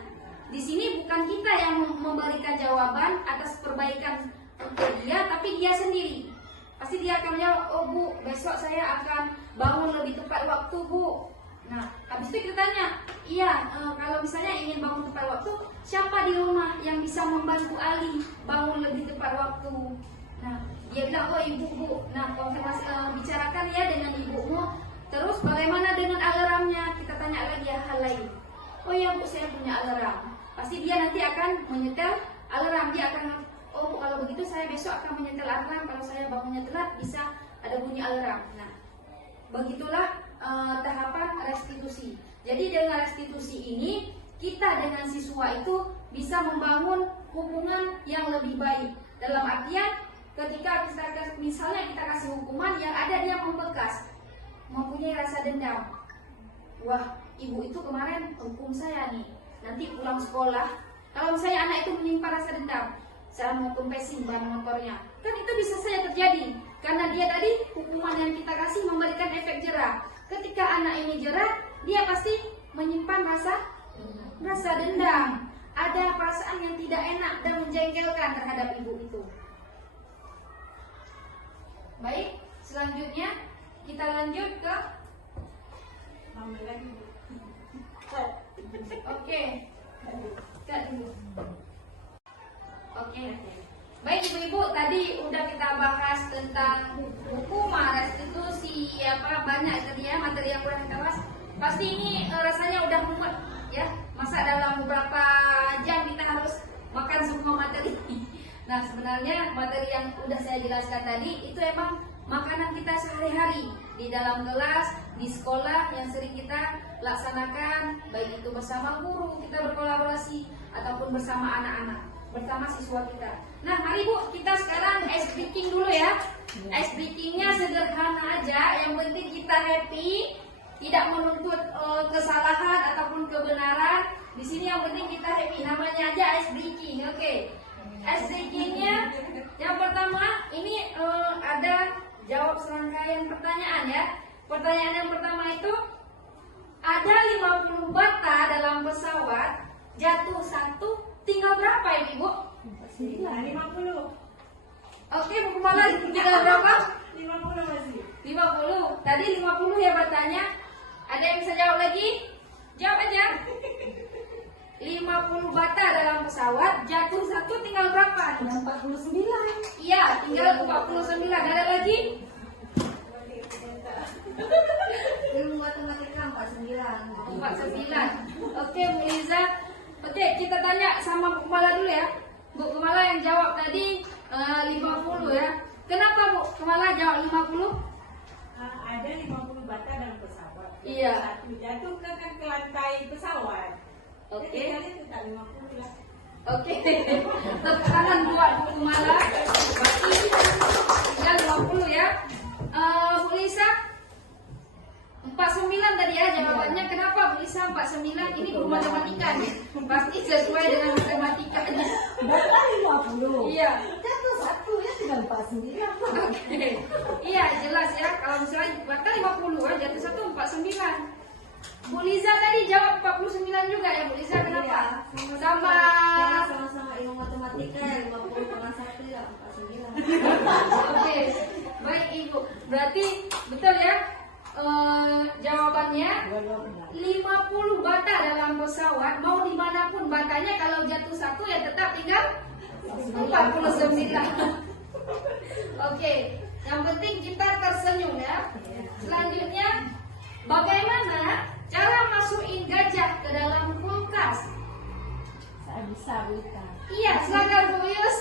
Di sini bukan kita yang memberikan jawaban atas perbaikan untuk dia, tapi dia sendiri. Pasti dia akan menjawab, oh Bu, besok saya akan bangun lebih tepat waktu Bu. Nah, habis itu kita tanya, iya, kalau misalnya ingin bangun tepat waktu, siapa di rumah yang bisa membantu Ali bangun lebih tepat waktu? Nah, dia bilang, oh ibu Bu. Nah, konfirmasi, bicarakan ya dengan ibumu. Terus bagaimana dengan alarmnya? Kita tanya lagi hal lain. Oh iya Bu, saya punya alarm. Pasti dia nanti akan menyetel alarm. Dia akan, oh Bu, kalau begitu saya besok akan menyetel alarm. Kalau saya bangunnya telat bisa ada bunyi alarm. Nah, begitulah tahapan restitusi. Jadi dengan restitusi ini kita dengan siswa itu bisa membangun hubungan yang lebih baik. Dalam artian ketika misalnya kita kasih hukuman yang ada dia membekas, mempunyai rasa dendam. Wah, ibu itu kemarin hukum saya nih. Nanti pulang sekolah, kalau misalnya anak itu menyimpan rasa dendam, saya mau kempesin ban motornya, kan itu bisa saja terjadi karena dia tadi hukuman yang kita kasih memberikan efek jerah. Ketika anak ini jerah, dia pasti menyimpan rasa dendam, ada perasaan yang tidak enak dan menjengkelkan terhadap ibu itu. Baik, selanjutnya kita lanjut ke Oke. Baik ibu-ibu, tadi udah kita bahas tentang hukuman, restitusi, banyak tadi ya materi yang udah kita bahas. Pasti ini rasanya udah mumet ya. Masa dalam beberapa jam kita harus makan semua materi. Nah, sebenarnya materi yang udah saya jelaskan tadi itu emang makanan kita sehari-hari di dalam kelas, di sekolah yang sering kita laksanakan, baik itu bersama guru, kita berkolaborasi ataupun bersama anak-anak, bersama siswa kita. Nah, mari Bu, kita sekarang ice breaking dulu ya. Ice breakingnya sederhana aja, yang penting kita happy, tidak menuntut kesalahan ataupun kebenaran. Di sini yang penting kita happy, namanya aja ice breaking. Oke. Ice breakingnya yang pertama ini ada jawab serangkaian pertanyaan ya. Pertanyaan yang pertama itu, ada 50 bata dalam pesawat, jatuh satu, tinggal berapa ini Bu? 50. Oke, Bu Kumala, tinggal berapa? 50 masih. 50. Tadi 50 ya batanya. Ada yang bisa jawab lagi? Jawab aja. 50 bata dalam pesawat, jatuh satu, tinggal berapa? 49. Iya, tinggal 49. Ada lagi? Ilmu matematika 49. 49. Oke, Bu Liza. Oke, kita tanya sama Bu Kumala dulu ya. Bu Kumala yang jawab tadi 50 ya. Kenapa Bu Kumala jawab 50? Ada 50 bata dalam pesawat. Iya. Satu jatuh ke lantai pesawat. Oke. Jadi tetap 50 lah. Oke. Tepuk tangan buat Bu Kumala. Berarti tinggal 50 ya. Bu Lisa 49 tadi ya jawabannya. Kenapa Bu Lisa 49? Ini Bu matematika nih. Pasti sesuai dengan matematikanya. Bata 50. Iya. Jatuh satu ya tinggal 49. Oke. Iya, jelas ya. Kalau misalnya bata 50 kan jatuh satu 49. Bu Liza tadi jawab 49 juga ya Bu Liza. Kenapa? Sama-sama ilmu matematika ya 50 pernah 1 ya 49. Oke. Baik Ibu. Berarti betul ya. Jawabannya 50 bata dalam pesawat, mau dimanapun batanya, kalau jatuh satu ya tetap tinggal 49. Oke, yang penting kita tersenyum ya. Selanjutnya, bagaimana cara masukin gajah ke dalam kulkas? Saya bisa bukan. Iya, silakan Bu Yus.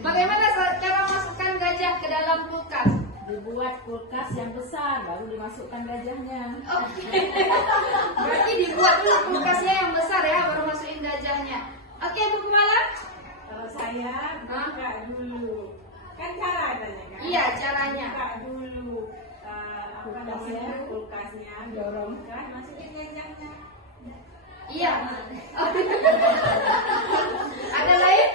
Bagaimana cara masukkan gajah ke dalam kulkas? Dibuat kulkas yang besar baru dimasukkan gajahnya. Oke. Berarti dibuat dulu kulkasnya yang besar ya, baru masukin gajahnya. Oke, Bu Kumala? Kalau saya buka dulu. Kan cara adanya kan? Iya, caranya. Buka dulu kulkasnya, Dorong. kan masukin gajahnya. Iya. Ada lain?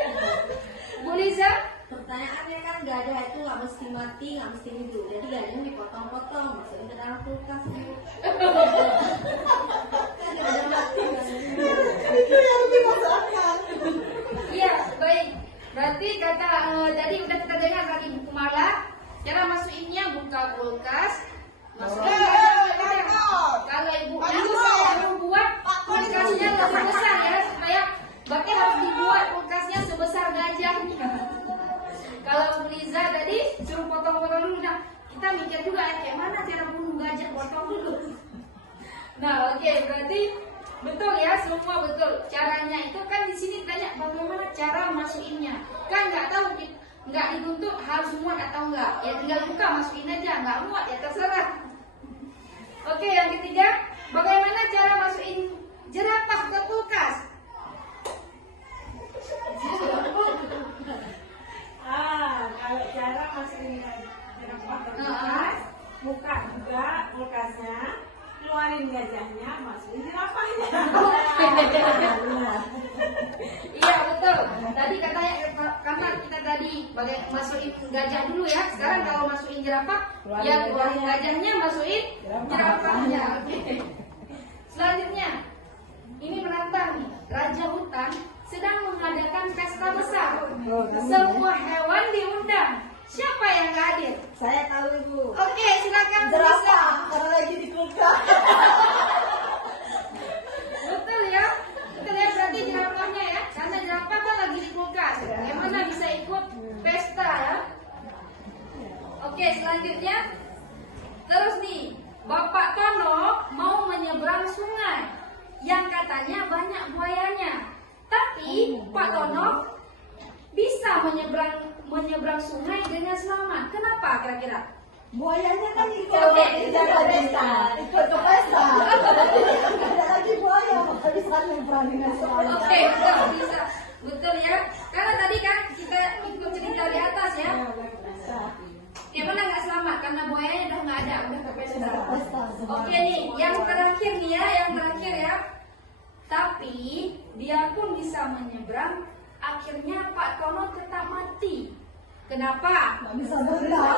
Bu Liza? Pertanyaannya kan gajah itu nggak mesti mati, nggak mesti hidup. Jadi gajahnya dipotong-potong, masukin ke dalam kulkas. Kan gajah mati nggak mesti hidup. Itu yang lebih masuk akal. Iya, baik. Berarti kata tadi udah kita dengar tadi Bu Kumala, cara masukinnya buka kulkas, masukin kalau ibu perlu buat kulkasnya lebih besar ya, supaya berarti harus dibuat kulkasnya sebesar gajahnya. Kalau Bu Liza tadi suruh potong-potong dulu, nah kita mikir juga kayak mana cara bunuh gajah, potong dulu. Nah, oke, berarti betul ya, semua betul. Caranya itu kan di sini tanya bagaimana cara masukinnya. Kan nggak tahu, nggak dituntut harus muat atau enggak. Ya tinggal buka masukin aja, nggak muat ya terserah. Oke, yang ketiga, bagaimana cara masukin jerapah ke kulkas? Kalau cara masukin jerapah ke kulkas, buka juga kulkasnya, keluarin gajahnya, masukin jerapahnya. Iya betul. Tadi katanya karena kita tadi masukin gajah dulu ya. Sekarang kalau masukin jerapah, ya keluarin gajahnya, masukin jerapahnya. Oke. Selanjutnya, ini menantang nih. Raja hutan sedang mengadakan pesta besar. Semua hewan diundang. Siapa yang nggak hadir? Saya tahu ibu. Oke, silakan Bu Lisa. Jerapah, karena lagi di kulkas. Betul ya, berarti jerapahnya ya, karena jerapah kan lagi di kulkas. Bagaimana bisa ikut pesta ya? Oke, selanjutnya, terus nih, Bapak Tono mau menyeberang sungai yang katanya banyak buayanya, tapi Pak Tono bisa menyeberang sungai dengan selamat. Kenapa kira-kira? Buayanya kan ikut Oke. ke pesta. Ikut ke pesta. Ada lagi buaya, maka bisa nyebrang dengan selamat. Oke, betul, bisa. Betul ya. Karena tadi kan kita ikut cerita di atas ya. Gimana nggak selamat? Karena buayanya udah nggak ada, udah ke pesta. Oke nih, yang terakhir nih ya, Tapi dia pun bisa menyeberang. Akhirnya Pak Tono tetap mati. Kenapa? Nggak bisa berenang.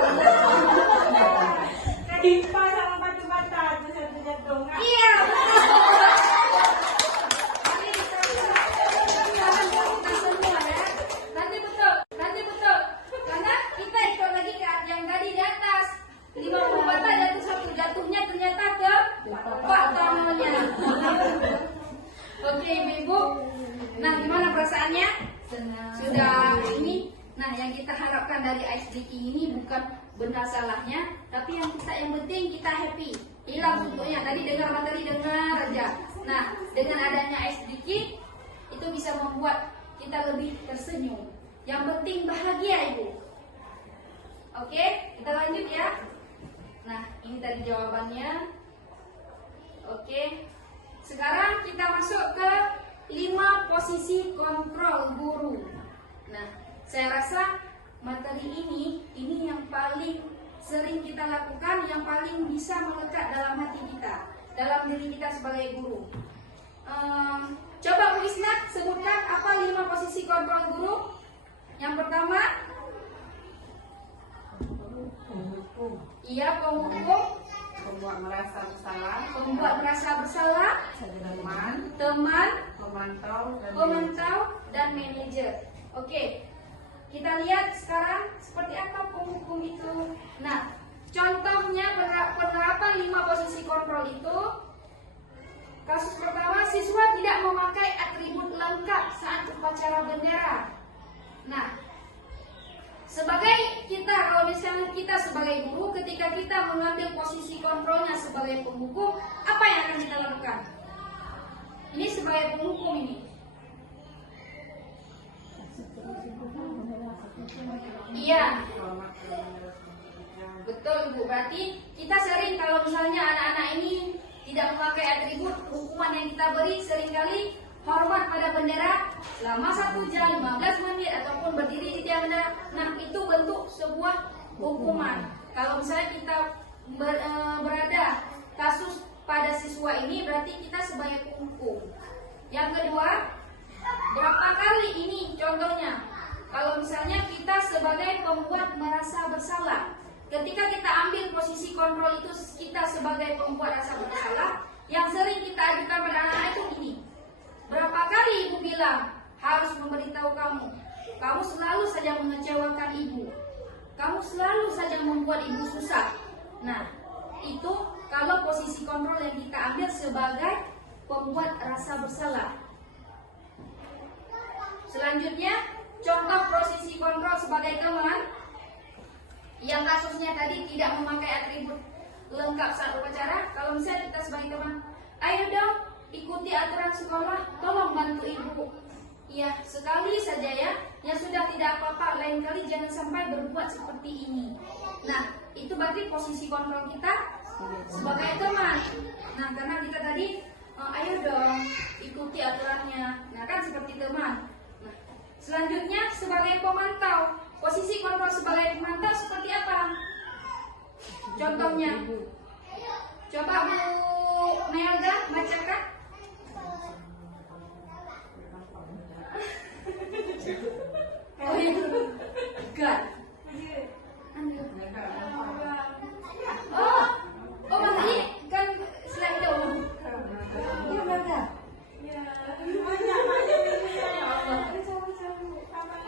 Ketimpa sama batu bata, terus satu jatuh. Iya, betul. Nanti kita semua ya. Nanti betul. Karena kita ikut lagi ke yang tadi di atas. 50 bata jatuh satu, jatuhnya ternyata ke Pak Tononya. Oke, Ibu. Nah, gimana perasaannya? Sudah ini. Nah, yang kita harapkan dari ISDK ini bukan benar salahnya, tapi yang penting kita happy. Hilang bentuknya. Tadi dengar materi dengar aja. Nah, dengan adanya ISDK itu bisa membuat kita lebih tersenyum. Yang penting bahagia, Ibu. Oke, kita lanjut ya. Nah, ini tadi jawabannya. Oke. Sekarang kita masuk ke 5 posisi kontrol guru. Nah, saya rasa materi ini yang paling sering kita lakukan, yang paling bisa melekat dalam hati kita, dalam diri kita sebagai guru. Coba Bu Isna sebutkan apa 5 posisi kontrol guru. Yang pertama, Penghukum, iya penghukum, membuat merasa bersalah, teman, pemantau, dan manajer. Oke, kita lihat sekarang seperti apa penghukum itu. Nah, contohnya penerapan 5 posisi kontrol itu. Kasus pertama, siswa tidak memakai atribut lengkap saat upacara bendera. Nah, sebagai kita, kalau misalnya kita sebagai guru, ketika kita mengambil posisi kontrolnya sebagai penghukum, apa yang akan kita lakukan? Ini sebagai penghukum ini. Iya, betul Bu. Berarti kita sering kalau misalnya anak-anak ini tidak memakai atribut, hukuman yang kita beri seringkali hormat pada bendera selama 1 jam 15 menit ataupun berdiri di tiang bendera. Nah, itu bentuk sebuah hukuman. Kalau misalnya kita berada kasus pada siswa ini, berarti kita sebagai penghukum. Yang kedua, berapa kali ini contohnya? Kalau misalnya kita sebagai pembuat merasa bersalah, ketika kita ambil posisi kontrol itu kita sebagai pembuat rasa bersalah, yang sering kita ajukan pada anak-anak itu ini. Berapa kali ibu bilang harus memberitahu kamu, kamu selalu saja mengecewakan ibu, kamu selalu saja membuat ibu susah. Nah, itu kalau posisi kontrol yang kita ambil sebagai pembuat rasa bersalah. Selanjutnya, contoh posisi kontrol sebagai teman yang kasusnya tadi tidak memakai atribut lengkap saat upacara. Kalau misalnya kita sebagai teman, ayo dong ikuti aturan sekolah, tolong bantu ibu. Ya, sekali saja ya, ya sudah, tidak apa-apa, lain kali jangan sampai berbuat seperti ini. Nah, itu berarti posisi kontrol kita sebagai teman. Nah, karena kita tadi, ayo dong ikuti aturannya. Nah, kan seperti teman. Nah, selanjutnya sebagai pemantau. Posisi kontrol sebagai pemantau seperti apa? Contohnya, coba Bu Melda bacakan. Oh itu enggak. Oh Mas Ali kan selain itu. Iya Melda.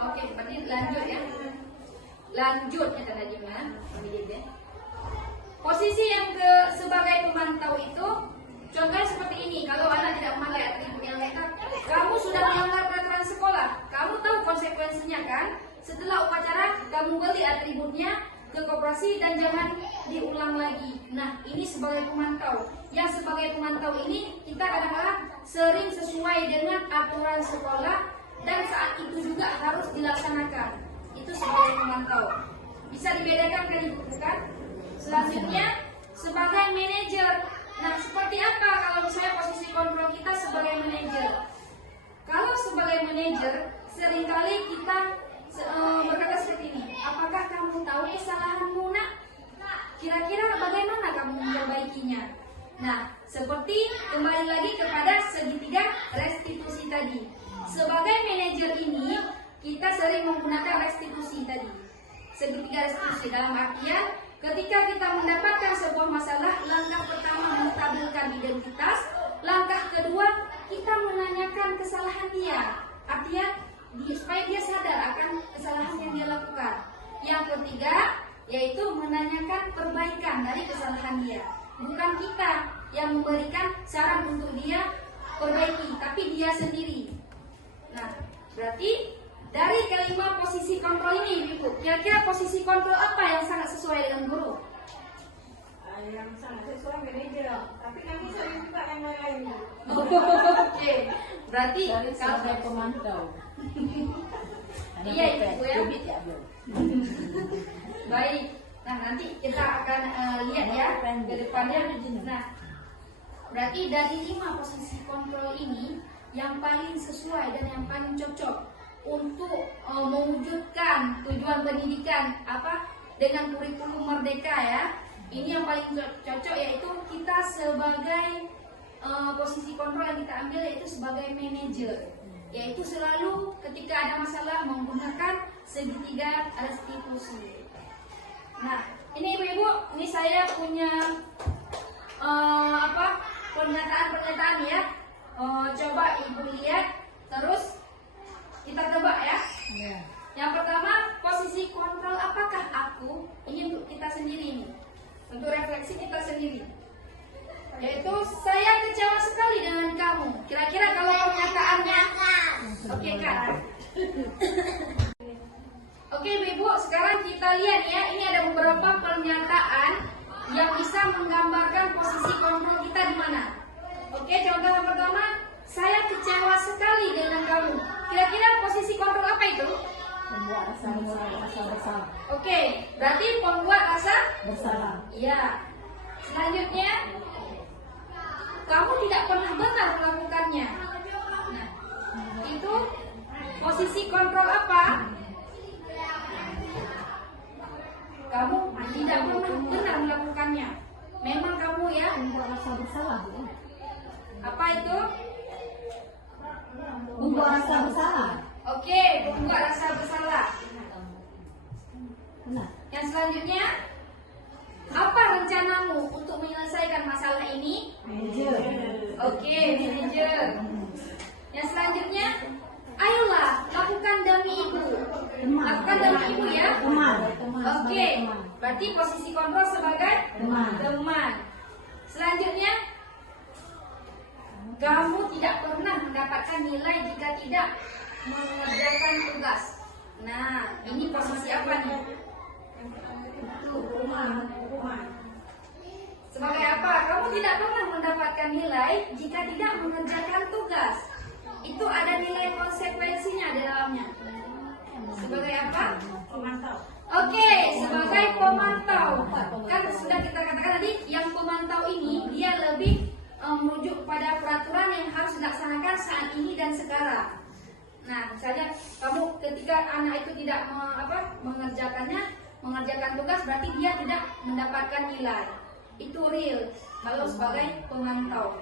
Oke, berarti lanjut ya. Lanjut ya tanda jemaah. Posisi yang sebagai pemantau itu contohnya seperti ini. Kalau anak tidak memakai atribut yang lengkap, kamu sudah melanggar peraturan sekolah. Kamu tahu konsekuensinya kan? Setelah upacara, kamu beli atributnya ke koperasi dan jangan diulang lagi. Nah, ini sebagai pemantau. Yang sebagai pemantau ini kita kadang-kadang sering sesuai dengan aturan sekolah dan saat itu juga harus dilaksanakan. Itu sebagai pemantau. Bisa dibedakan kan Ibu, bukan? Selanjutnya sebagai manajer. Nah, seperti apa kalau misalnya posisi kontrol kita sebagai manajer? Kalau sebagai manajer, seringkali kita berkata seperti ini, apakah kamu tahu kesalahanmu nak? Kira-kira bagaimana kamu memperbaikinya? Nah, seperti kembali lagi kepada segitiga restitusi tadi. Sebagai manajer ini, kita sering menggunakan restitusi tadi. Segitiga restitusi dalam artian ketika kita mendapatkan sebuah masalah, langkah pertama menstabilkan identitas, langkah kedua kita menanyakan kesalahan dia. Artinya supaya dia sadar akan kesalahan yang dia lakukan. Yang ketiga yaitu menanyakan perbaikan dari kesalahan dia. Bukan kita yang memberikan saran untuk dia perbaiki, tapi dia sendiri. Nah, berarti dari kelima posisi kontrol ini, Ibu, kira-kira posisi kontrol apa yang sangat sesuai dengan guru? Yang sangat sesuai manajer, tapi kami sering juga yang lain. Oke, berarti Dari sebagai pemantau. Iya Ibu ya. Ya, Bu. Baik. Nah, nanti kita akan lihat ya ke depannya. Nah, berarti dari 5 posisi kontrol ini yang paling sesuai dan yang paling cocok untuk mewujudkan tujuan pendidikan dengan kurikulum merdeka ya. Ini yang paling cocok yaitu kita sebagai posisi kontrol yang kita ambil yaitu sebagai manajer, yaitu selalu ketika ada masalah menggunakan segitiga restitusi. Nah, ini ibu-ibu, ini saya punya pernyataan ya. Coba ibu lihat, terus kita tebak ya. Yang pertama, posisi kontrol apakah aku? Ini untuk kita sendiri nih, untuk refleksi kita sendiri. Yaitu saya kecewa sekali dengan kamu. Kira-kira kalau pernyataannya oke kan? Oke ibu, sekarang kita lihat ya. Ini ada beberapa pernyataan yang bisa menggambarkan posisi kontrol kita di mana. Oke, contoh yang pertama, saya kecewa sekali dengan kamu. Kira-kira posisi kontrol apa itu? Membuat rasa bersalah. Oke, berarti membuat rasa Bersalah. iya. Selanjutnya, kamu tidak pernah benar melakukannya. Nah, itu posisi kontrol apa? Kamu tidak pernah benar melakukannya. rasa bersalah, Bu. Apa itu? Membuat rasa bersalah. Oke, membuat rasa bersalah. Benar. Yang selanjutnya, apa rencanamu untuk menyelesaikan masalah ini? Manajer. Oke, manajer. Yang selanjutnya, ayolah lakukan demi ibu. Lakukan demi ibu ya. Teman. Oke, berarti posisi kontrol sebagai teman. Selanjutnya, kamu tidak pernah mendapatkan nilai jika tidak mengerjakan tugas. Nah, ini posisi apa nih? Rumah. Sebagai apa? Kamu tidak pernah mendapatkan nilai jika tidak mengerjakan tugas. Itu ada nilai konsekuensinya di dalamnya. Sebagai apa? Pemantau. Oke, sebagai pemantau. Kan sudah kita katakan tadi, yang pemantau ini dia lebih merujuk pada peraturan yang harus dilaksanakan saat ini dan sekarang. Nah, misalnya kamu ketika anak itu tidak mengerjakan tugas, berarti dia tidak mendapatkan nilai. Itu real kalau sebagai pemantau.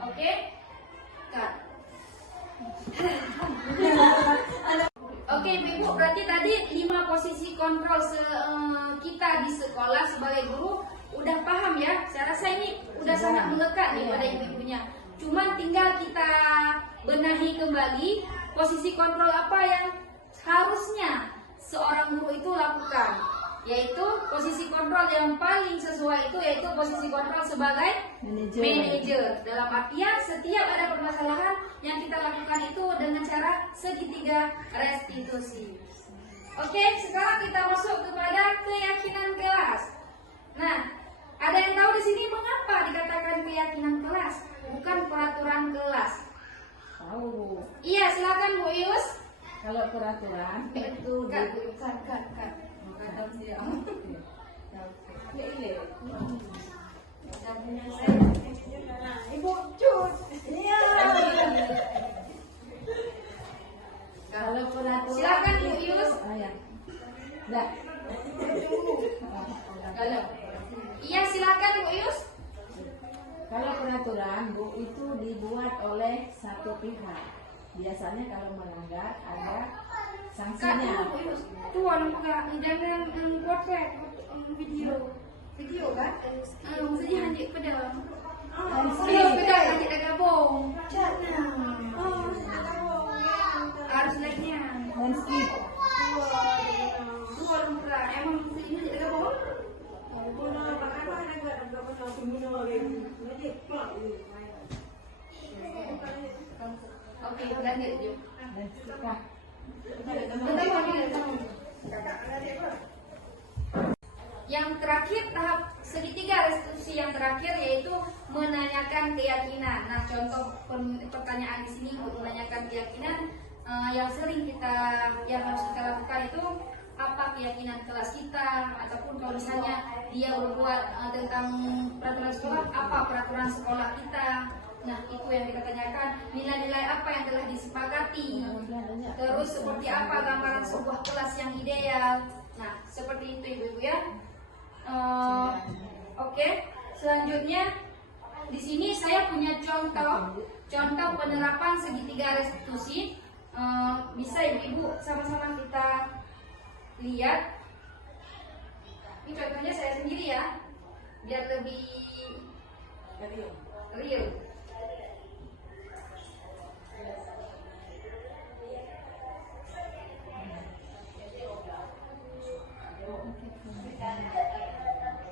Oke? Kak. Oke, Ibu, berarti tadi 5 posisi kontrol kita di sekolah sebagai guru udah paham ya. Saya rasa ini udah sangat melekat nih pada ibu-ibunya. Cuman tinggal kita benahi kembali posisi kontrol apa yang harusnya seorang guru itu lakukan, yaitu posisi kontrol yang paling sesuai itu yaitu posisi kontrol sebagai manajer. Dalam artian setiap ada permasalahan yang kita lakukan itu dengan cara segitiga restitusi. Oke, sekarang kita masuk kepada keyakinan kelas. Nah, ada yang tahu di sini mengapa dikatakan keyakinan kelas, bukan peraturan kelas? Tahu. Iya, silakan Bu Ius. Kalau peraturan itu Kak. Ibu cut. Iya. kalau peraturan Silakan Bu Ius. Ya. Dah. Halo. Iya, silakan Bu Ius. Kalau peraturan Bu itu dibuat oleh satu pihak. Biasanya kalau melanggar ada Kak, sanksinya. Bu Ius. Tuan buka jangan potret video. Video kan? Maksudnya hanya pedal. Skip. Pedal hanya ada gabung. Jangan. Harus naiknya. Dan skip. Tuan buka emang ini hanya ada gabung. Oke, lanjut Ju. Dan skip. Kak. Yang terakhir, tahap segitiga restitusi yang terakhir yaitu menanyakan keyakinan. Nah, contoh pertanyaan di sini untuk menanyakan keyakinan yang sering yang harus kita lakukan itu apa keyakinan kelas kita, ataupun kalau misalnya dia berbuat tentang peraturan sekolah, apa peraturan sekolah kita. Nah, itu yang kita tanyakan, nilai-nilai apa yang telah disepakati, terus seperti apa gambaran sebuah kelas yang ideal. Nah, seperti itu ibu-ibu ya. Oke, selanjutnya di sini saya punya contoh penerapan segitiga restitusi. Bisa ibu-ibu sama-sama kita lihat. Ini contohnya saya sendiri ya, biar lebih real.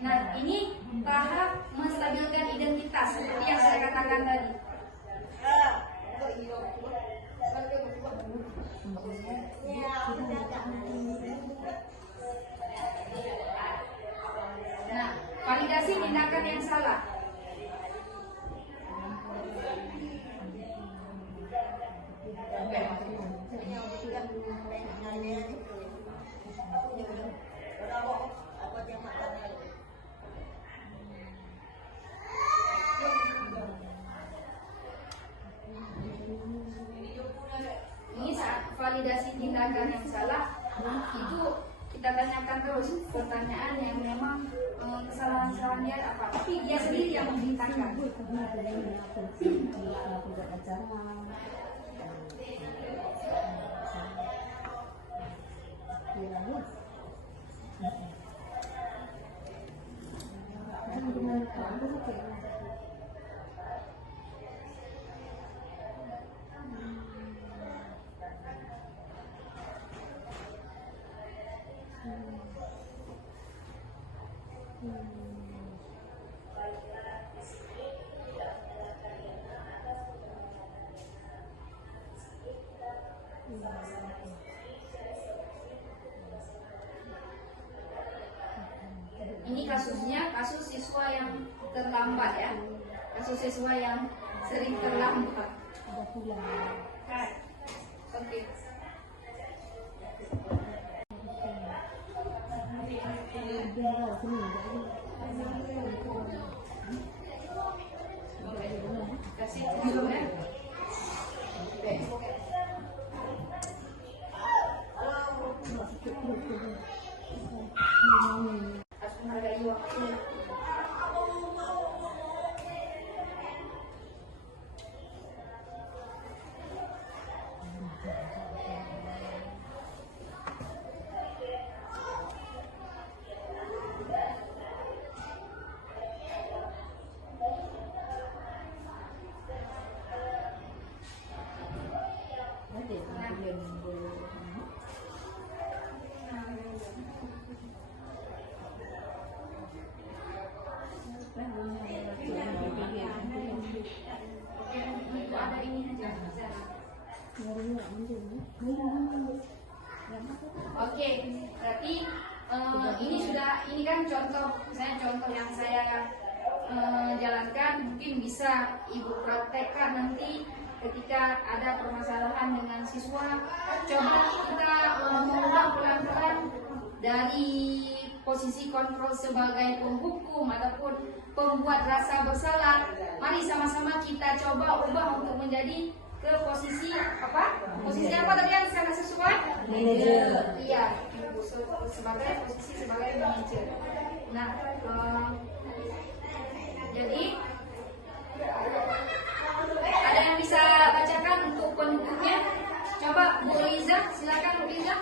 Nah, ini tahap menstabilkan identitas seperti yang saya katakan tadi. Nah, validasi tindakan yang salah. Ini saat validasi tindakan yang salah itu kita tanyakan terus pertanyaan yang memang kesalahan-kesalahan dia apa, tapi dia sendiri yang memberitakan. Ini kasusnya kasus siswa yang terlambat ya, kasus siswa yang sering terlambat. Oke. Kasih dulu ya. Harus menghargai waktu. Ada ini aja. Oke, berarti ini kan contoh, misalnya contoh yang saya jalankan, mungkin bisa Ibu praktekkan nanti ketika ada permasalahan dengan siswa. Coba kita mengubah pelan-pelan dari posisi kontrol sebagai penghukum ataupun pembuat rasa bersalah. Mari sama-sama kita coba ubah untuk menjadi ke posisi apa? Posisi apa tadi yang sangat sesuai? Manajer. Iya, sebagai posisi sebagai manajer. Nah, jadi ada yang bisa bacakan untuk pendukungnya? Coba Bu Liza, silakan Bu Liza.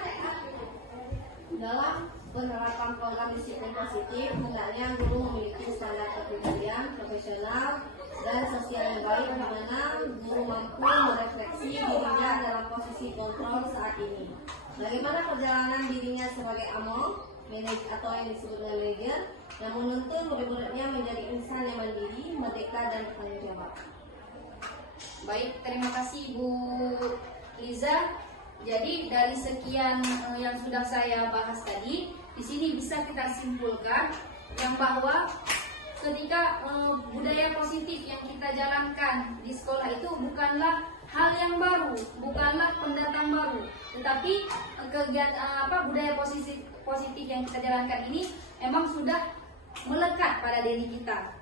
Dalam penerapan program disiplin positif, hendaknya guru memiliki standar kepribadian profesional dan sosial yang baik, di mana guru mampu merefleksi dirinya dalam posisi kontrol saat ini. Bagaimana perjalanan dirinya sebagai among, atau yang disebut dengan manajer, yang menuntun murid-muridnya menjadi insan yang mandiri, merdeka, dan bertanggung jawab. Baik, terima kasih Bu Liza. Jadi dari sekian yang sudah saya bahas tadi, di sini bisa kita simpulkan yang bahwa ketika budaya positif yang kita jalankan di sekolah itu bukanlah hal yang baru, bukanlah pendatang baru, tetapi kegiatan budaya positif yang kita jalankan ini memang sudah melekat pada diri kita.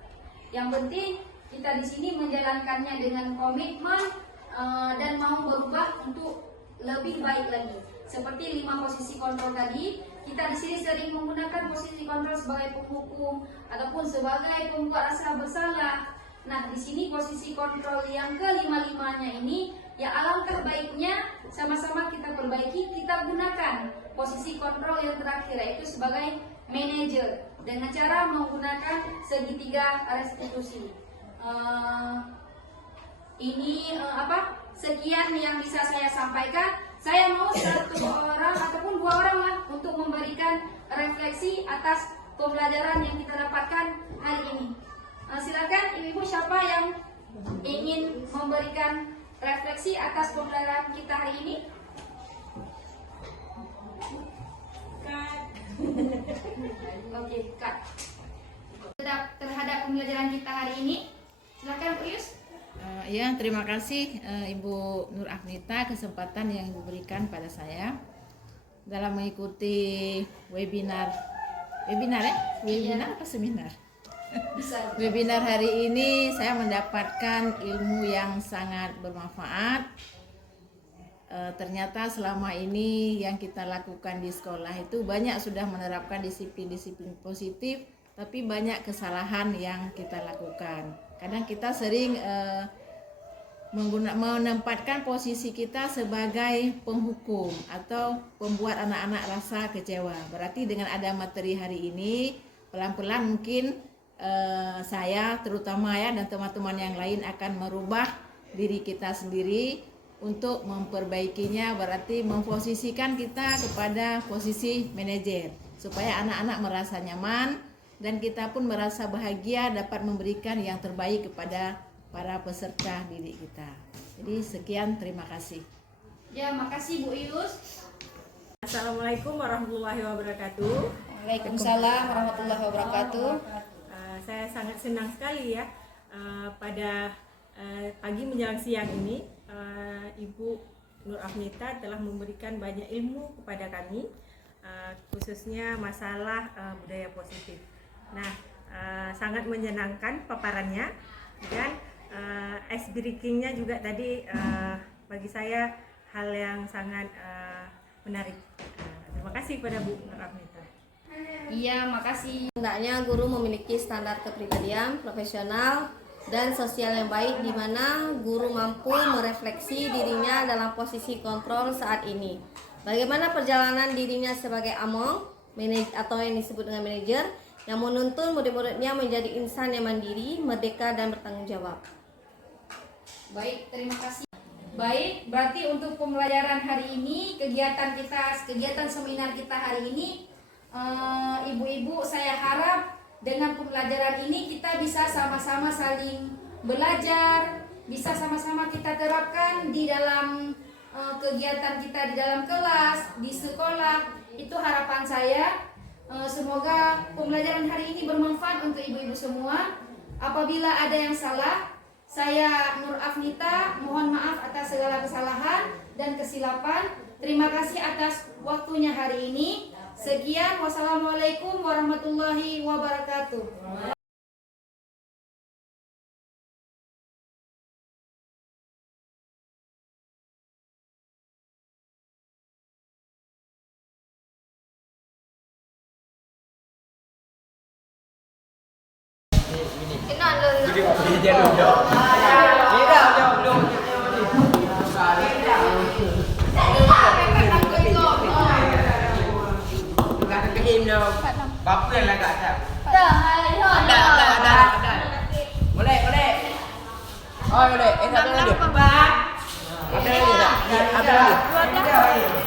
Yang penting kita di sini menjalankannya dengan komitmen dan mau berubah untuk lebih baik lagi. Seperti 5 posisi kontrol tadi, kita di sini sering menggunakan posisi kontrol sebagai penghukum ataupun sebagai pembuat rasa bersalah. Nah, di sini posisi kontrol yang ke-5-5-nya ini, ya alangkah baiknya sama-sama kita perbaiki, kita gunakan posisi kontrol yang terakhir, yaitu sebagai manajer dengan cara menggunakan segitiga restitusi. Sekian yang bisa saya sampaikan. Saya mau 1 orang ataupun 2 orang lah untuk memberikan refleksi atas pembelajaran yang kita dapatkan hari ini. Silakan ibu-ibu, siapa yang ingin memberikan refleksi atas pembelajaran kita hari ini? Kak. Oke, Kak. Terhadap pembelajaran kita hari ini, silakan Bu Yus. Ya, terima kasih Ibu Nur Agnita kesempatan yang Ibu berikan pada saya dalam mengikuti webinar apa seminar? Bisa. Webinar hari ini saya mendapatkan ilmu yang sangat bermanfaat. ternyata selama ini yang kita lakukan di sekolah itu banyak sudah menerapkan disiplin-disiplin positif, tapi banyak kesalahan yang kita lakukan. Kadang kita sering menempatkan posisi kita sebagai penghukum atau pembuat anak-anak rasa kecewa. Berarti dengan ada materi hari ini, pelan-pelan mungkin saya terutama ya dan teman-teman yang lain akan merubah diri kita sendiri untuk memperbaikinya, berarti memposisikan kita kepada posisi manajer supaya anak-anak merasa nyaman dan kita pun merasa bahagia dapat memberikan yang terbaik kepada para peserta didik kita. Jadi sekian, terima kasih. Ya, makasih Bu Ius. Assalamualaikum warahmatullahi wabarakatuh. Waalaikumsalam warahmatullahi wabarakatuh. Saya sangat senang sekali ya pada pagi menjelang siang ini Ibu Nur Afnita telah memberikan banyak ilmu kepada kami, khususnya masalah budaya positif. Nah, sangat menyenangkan paparannya dan ice breaking-nya juga tadi bagi saya hal yang sangat menarik. Terima kasih pada Bu Nur Afnita. Iya, makasih. Hendaknya guru memiliki standar kepribadian, profesional, dan sosial yang baik, di mana guru mampu merefleksi dirinya dalam posisi kontrol saat ini. Bagaimana perjalanan dirinya sebagai among atau yang disebut dengan manajer yang menuntun murid-muridnya menjadi insan yang mandiri, merdeka, dan bertanggung jawab. Baik, terima kasih. Baik, berarti untuk pembelajaran hari ini, kegiatan seminar kita hari ini, ibu-ibu, saya harap dengan pembelajaran ini kita bisa sama-sama saling belajar, bisa sama-sama kita terapkan di dalam kegiatan kita di dalam kelas, di sekolah. Itu harapan saya. Semoga pembelajaran hari ini bermanfaat untuk ibu-ibu semua. Apabila ada yang salah, saya Nur Afnita mohon maaf atas segala kesalahan dan kesilapan. Terima kasih atas waktunya hari ini. Sekian, wassalamualaikum warahmatullahi wabarakatuh. Bapa yang agak ada. Ada. Boleh. Oh, boleh. Satu lagi. Ada lagi tak? Ada lagi.